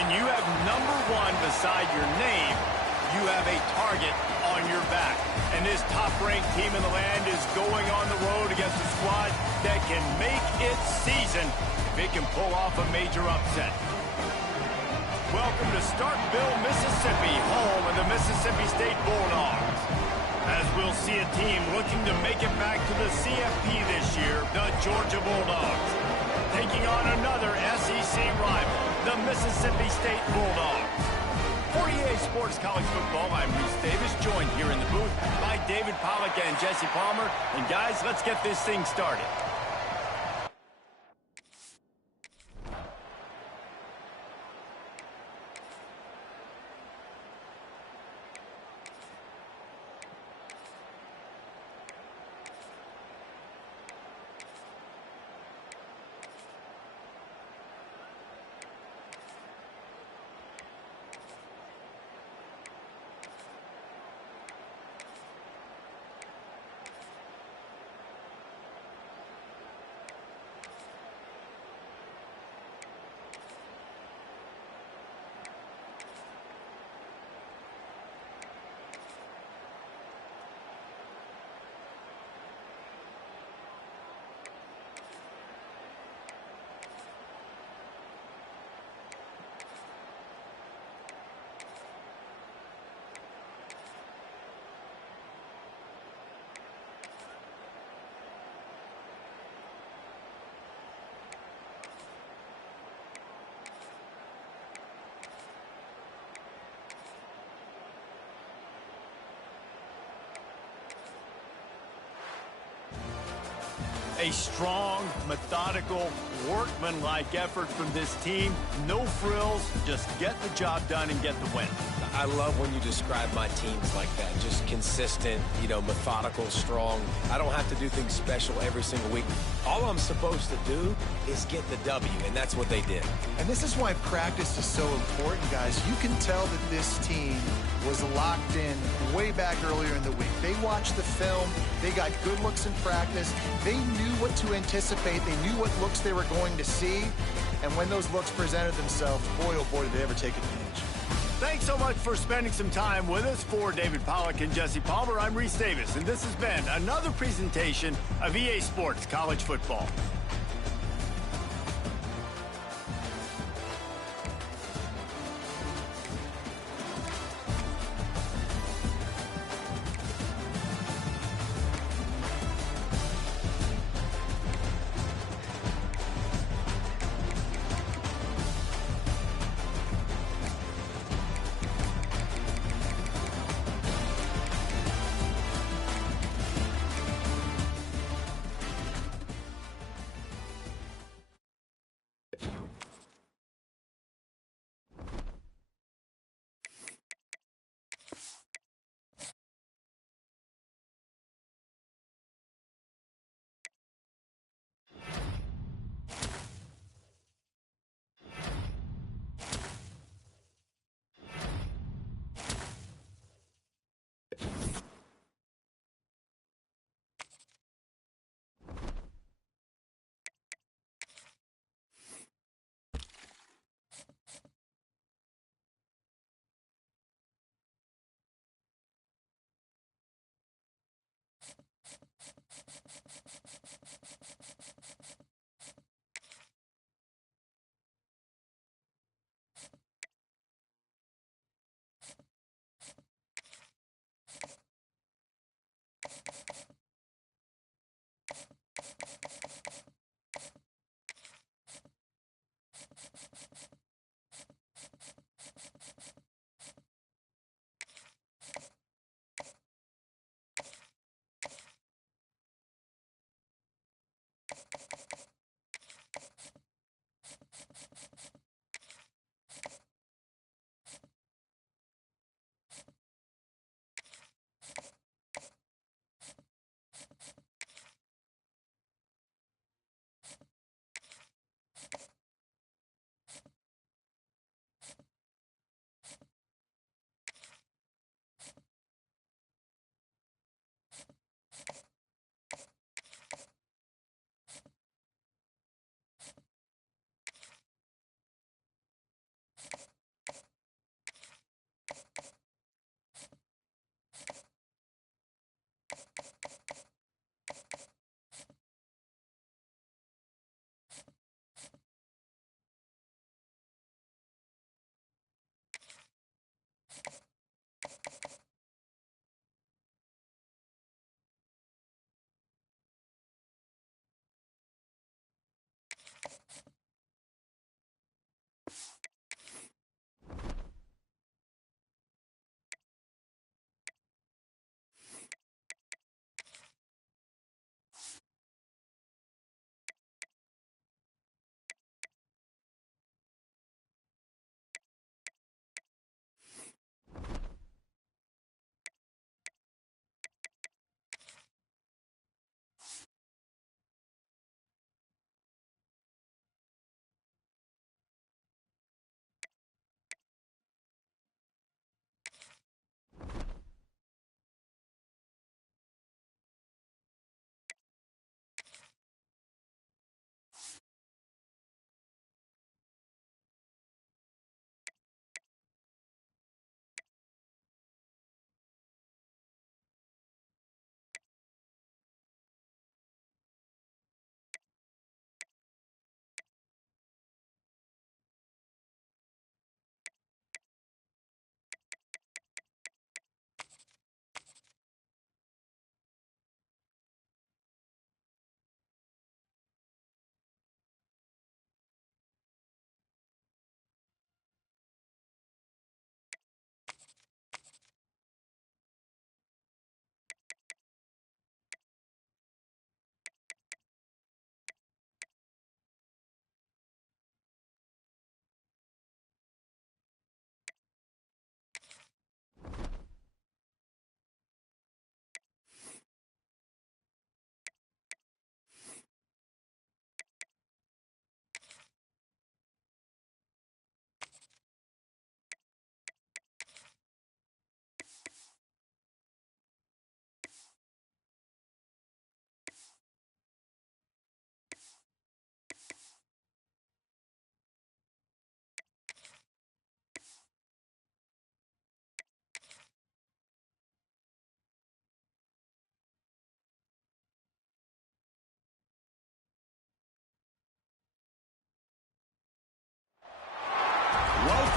When you have number 1 beside your name, you have a target on your back. And this top-ranked team in the land is going on the road against a squad that can make its season if it can pull off a major upset. Welcome to Starkville, Mississippi, home of the Mississippi State Bulldogs. As we'll see a team looking to make it back to the CFP this year, the Georgia Bulldogs, taking on another SEC rival, the Mississippi State Bulldogs. For EA Sports College Football, I'm Reese Davis, joined here in the booth by David Pollack and Jesse Palmer. And guys, let's get this thing started. A strong, methodical, workmanlike effort from this team. No frills, just get the job done and get the win. I love when you describe my teams like that. Just consistent, methodical, strong. I don't have to do things special every single week. All I'm supposed to do is get the W, and that's what they did. And this is why practice is so important, guys. You can tell that this team was locked in way back earlier in the week. They watched the film. They got good looks in practice. They knew what to anticipate. They knew what looks they were going to see. And when those looks presented themselves, boy, oh boy, did they ever take advantage. Thanks so much for spending some time with us. For David Pollack and Jesse Palmer, I'm Reese Davis, and this has been another presentation of EA Sports College Football.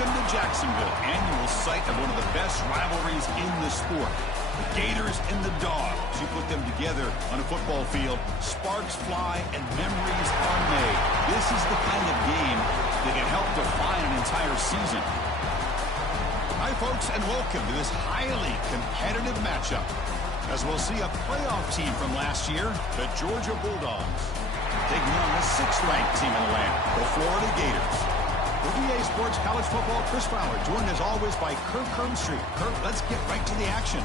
Welcome to Jacksonville, annual site of one of the best rivalries in the sport. The Gators and the Dogs. You put them together on a football field, sparks fly and memories are made. This is the kind of game that can help define an entire season. Hi, folks, and welcome to this highly competitive matchup, as we'll see a playoff team from last year, the Georgia Bulldogs, taking on the 6th-ranked team in the land, the Florida Gators. For VA Sports College Football, Chris Fowler, joined as always by Kirk Herbstreit. Kirk, let's get right to the action.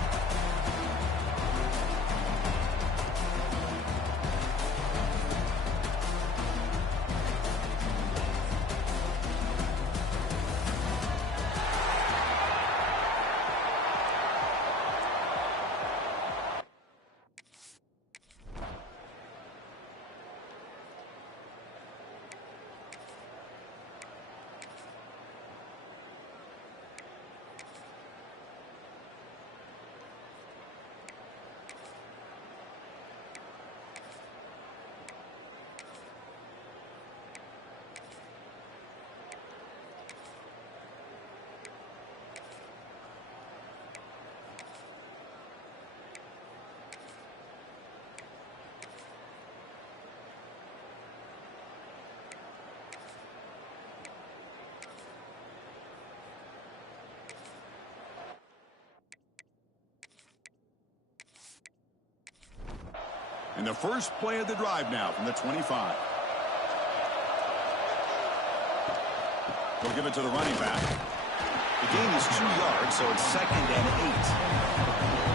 And the first play of the drive now from the 25. They'll give it to the running back. The gain is 2 yards, so it's 2nd and 8.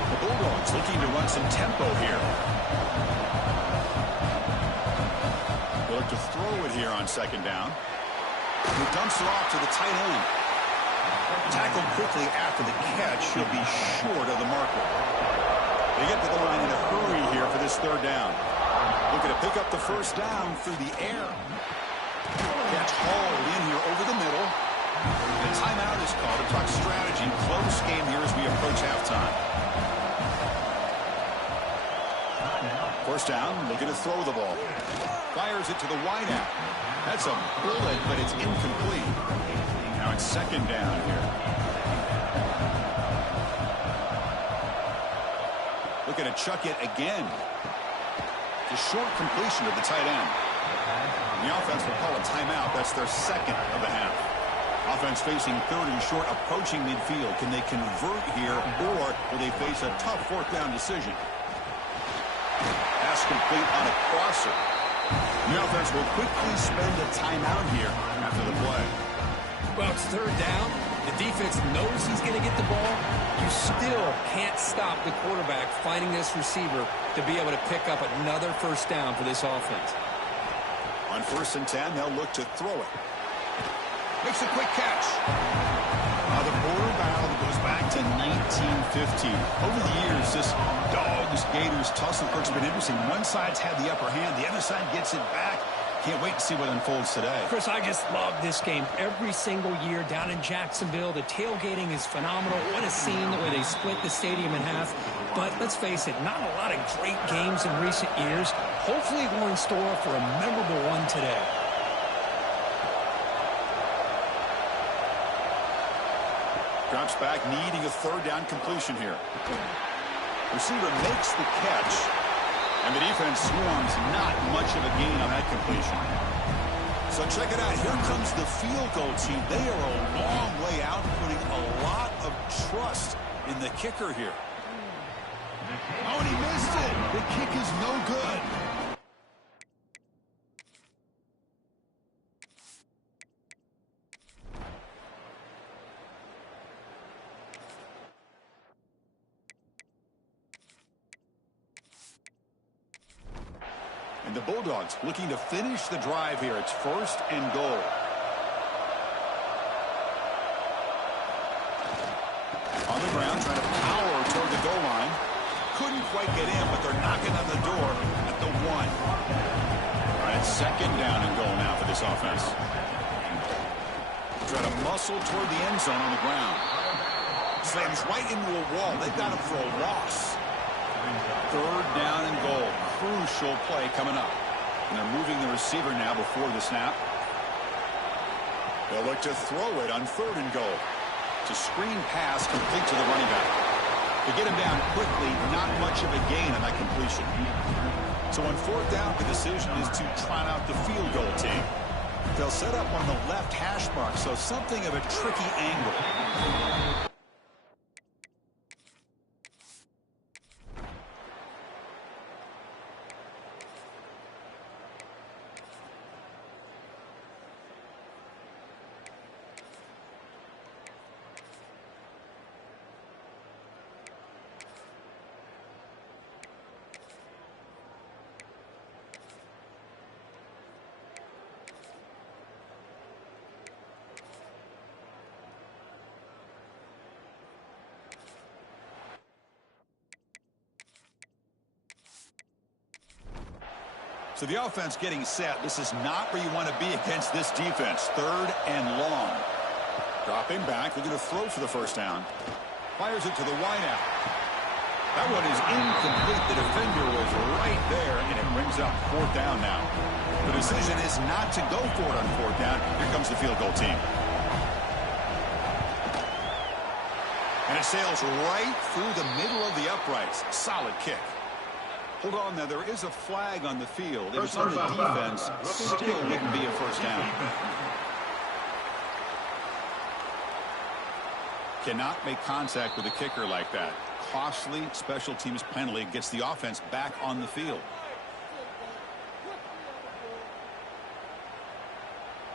The Bulldogs looking to run some tempo here. They'll look to throw it here on 2nd down. He dumps it off to the tight end. Tackled quickly after the catch. He'll be short of the marker. They get to the line in a hurry here for this 3rd down. Looking to pick up the 1st down through the air. Catch hauled in here over the middle. The timeout is called to talk strategy. Close game here as we approach halftime. 1st down, looking to throw the ball. Fires it to the wideout. That's a bullet, but it's incomplete. Now it's 2nd down here. Looking to chuck it again. It's a short completion of the tight end. The offense will call a timeout. That's their 2nd of the half. Offense facing 3rd and short, approaching midfield. Can they convert here, or will they face a tough 4th down decision? Pass complete on a crosser. The offense will quickly spend a timeout here after the play. Well, it's 3rd down. The defense knows he's going to get the ball. You still can't stop the quarterback finding this receiver to be able to pick up another 1st down for this offense. On 1st and 10, they'll look to throw it. Makes a quick catch. The border battle goes back to 1915. Over the years, this Dogs-Gators tussle has been interesting. One side's had the upper hand. The other side gets it back. Can't wait to see what unfolds today. Chris, I just love this game every single year down in Jacksonville. The tailgating is phenomenal. What a scene the way they split the stadium in half. But let's face it, not a lot of great games in recent years. Hopefully we're in store for a memorable one today. Drops back, needing a 3rd down completion here. Receiver makes the catch. And the defense swarms, not much of a gain on that completion. So check it out. Here comes the field goal team. They are a long way out, putting a lot of trust in the kicker here. Oh, and he missed it. The kick is no good. And the Bulldogs looking to finish the drive here. It's 1st and goal. On the ground, trying to power toward the goal line. Couldn't quite get in, but they're knocking on the door at the 1. All right, 2nd down and goal now for this offense. Try to muscle toward the end zone on the ground. Slams right into a wall. They've got him for a loss. 3rd down and goal. Crucial play coming up. And they're moving the receiver now before the snap. They'll look to throw it on 3rd and goal. It's a screen pass complete to the running back. To get him down quickly, not much of a gain on that completion. So on 4th down, the decision is to trot out the field goal team. They'll set up on the left hash mark, so something of a tricky angle. So the offense getting set. This is not where you want to be against this defense. 3rd and long. Dropping back, looking to throw for the 1st down. Fires it to the wide out. That one is incomplete. The defender was right there, and it brings up 4th down now. The decision is not to go for it on 4th down. Here comes the field goal team. And it sails right through the middle of the uprights. Solid kick. Hold on now, there is a flag on the field. It was on the defense. Still wouldn't be a 1st down. Cannot make contact with a kicker like that. Costly special teams penalty gets the offense back on the field.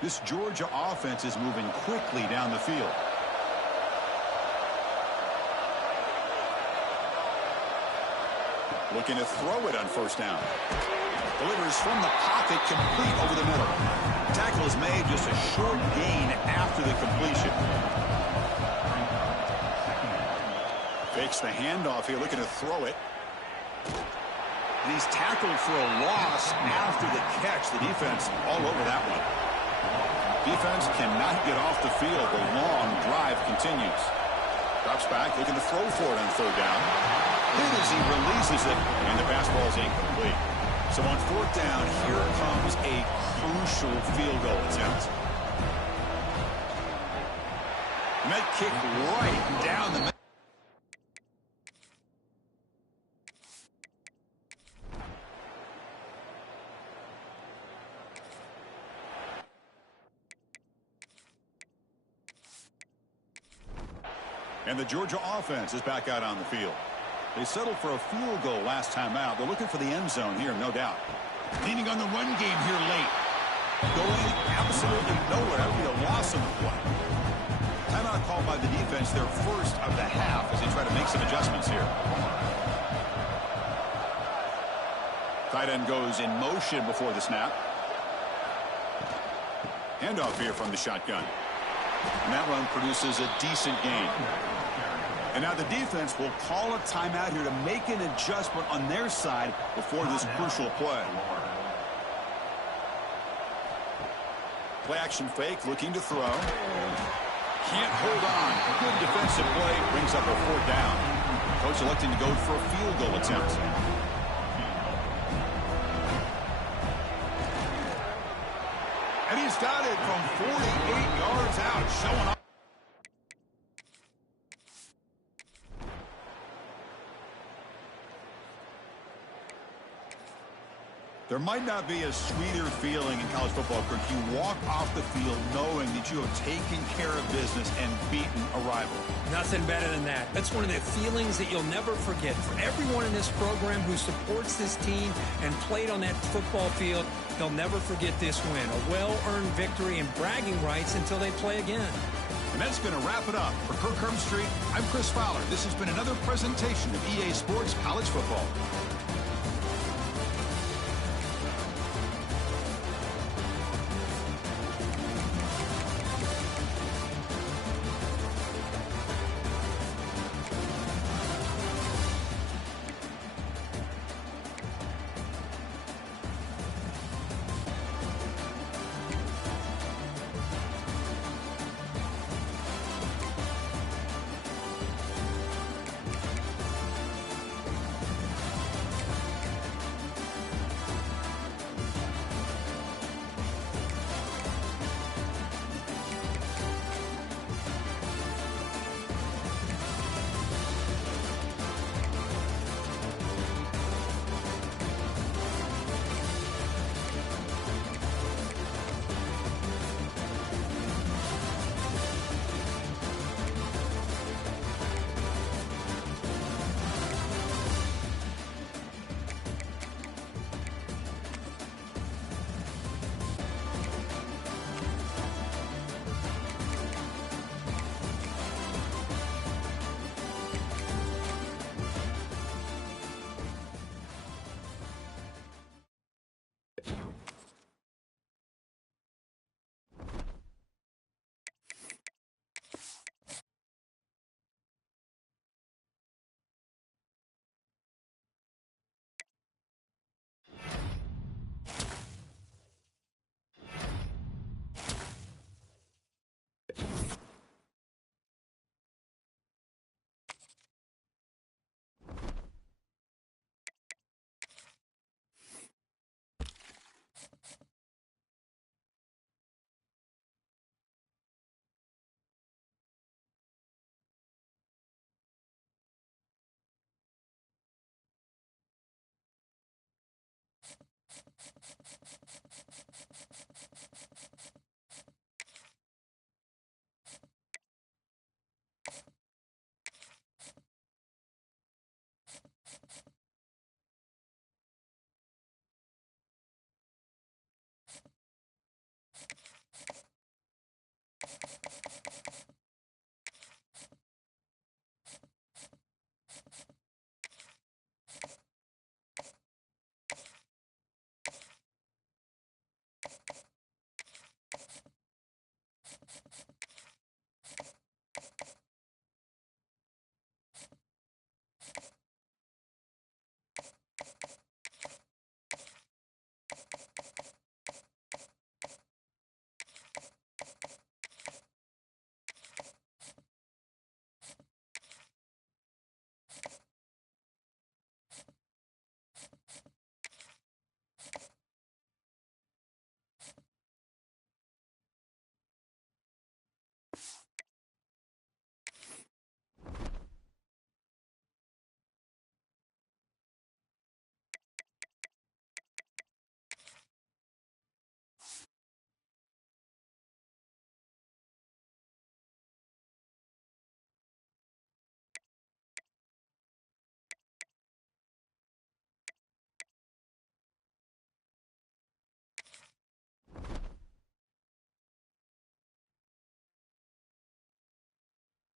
This Georgia offense is moving quickly down the field. Looking to throw it on 1st down. Delivers from the pocket, complete over the middle. Tackle is made, just a short gain after the completion. Fakes the handoff here, looking to throw it. And he's tackled for a loss after the catch. The defense all over that one. Defense cannot get off the field. The long drive continues. Drops back, looking to throw for it on 3rd down. Hit as he releases it, and the pass ball is incomplete. So on 4th down, here comes a crucial field goal attempt. And that kick right down the middle. And the Georgia offense is back out on the field. They settled for a field goal last time out. They're looking for the end zone here, no doubt. Leaning on the run game here late. Going absolutely nowhere. That would be a loss on the play. Timeout called by the defense, their 1st of the half, as they try to make some adjustments here. Tight end goes in motion before the snap. Handoff here from the shotgun. And that run produces a decent gain. And now the defense will call a timeout here to make an adjustment on their side before this crucial play. Play action fake, looking to throw. Can't hold on. Good defensive play, brings up a 4th down. Coach electing to go for a field goal attempt. And he's got it from 48 yards out, showing off. There might not be a sweeter feeling in college football, Kirk. You walk off the field knowing that you have taken care of business and beaten a rival. Nothing better than that. That's one of the feelings that you'll never forget. For everyone in this program who supports this team and played on that football field, they'll never forget this win. A well-earned victory and bragging rights until they play again. And that's going to wrap it up. For Kirk Herbstreit, I'm Chris Fowler. This has been another presentation of EA Sports College Football.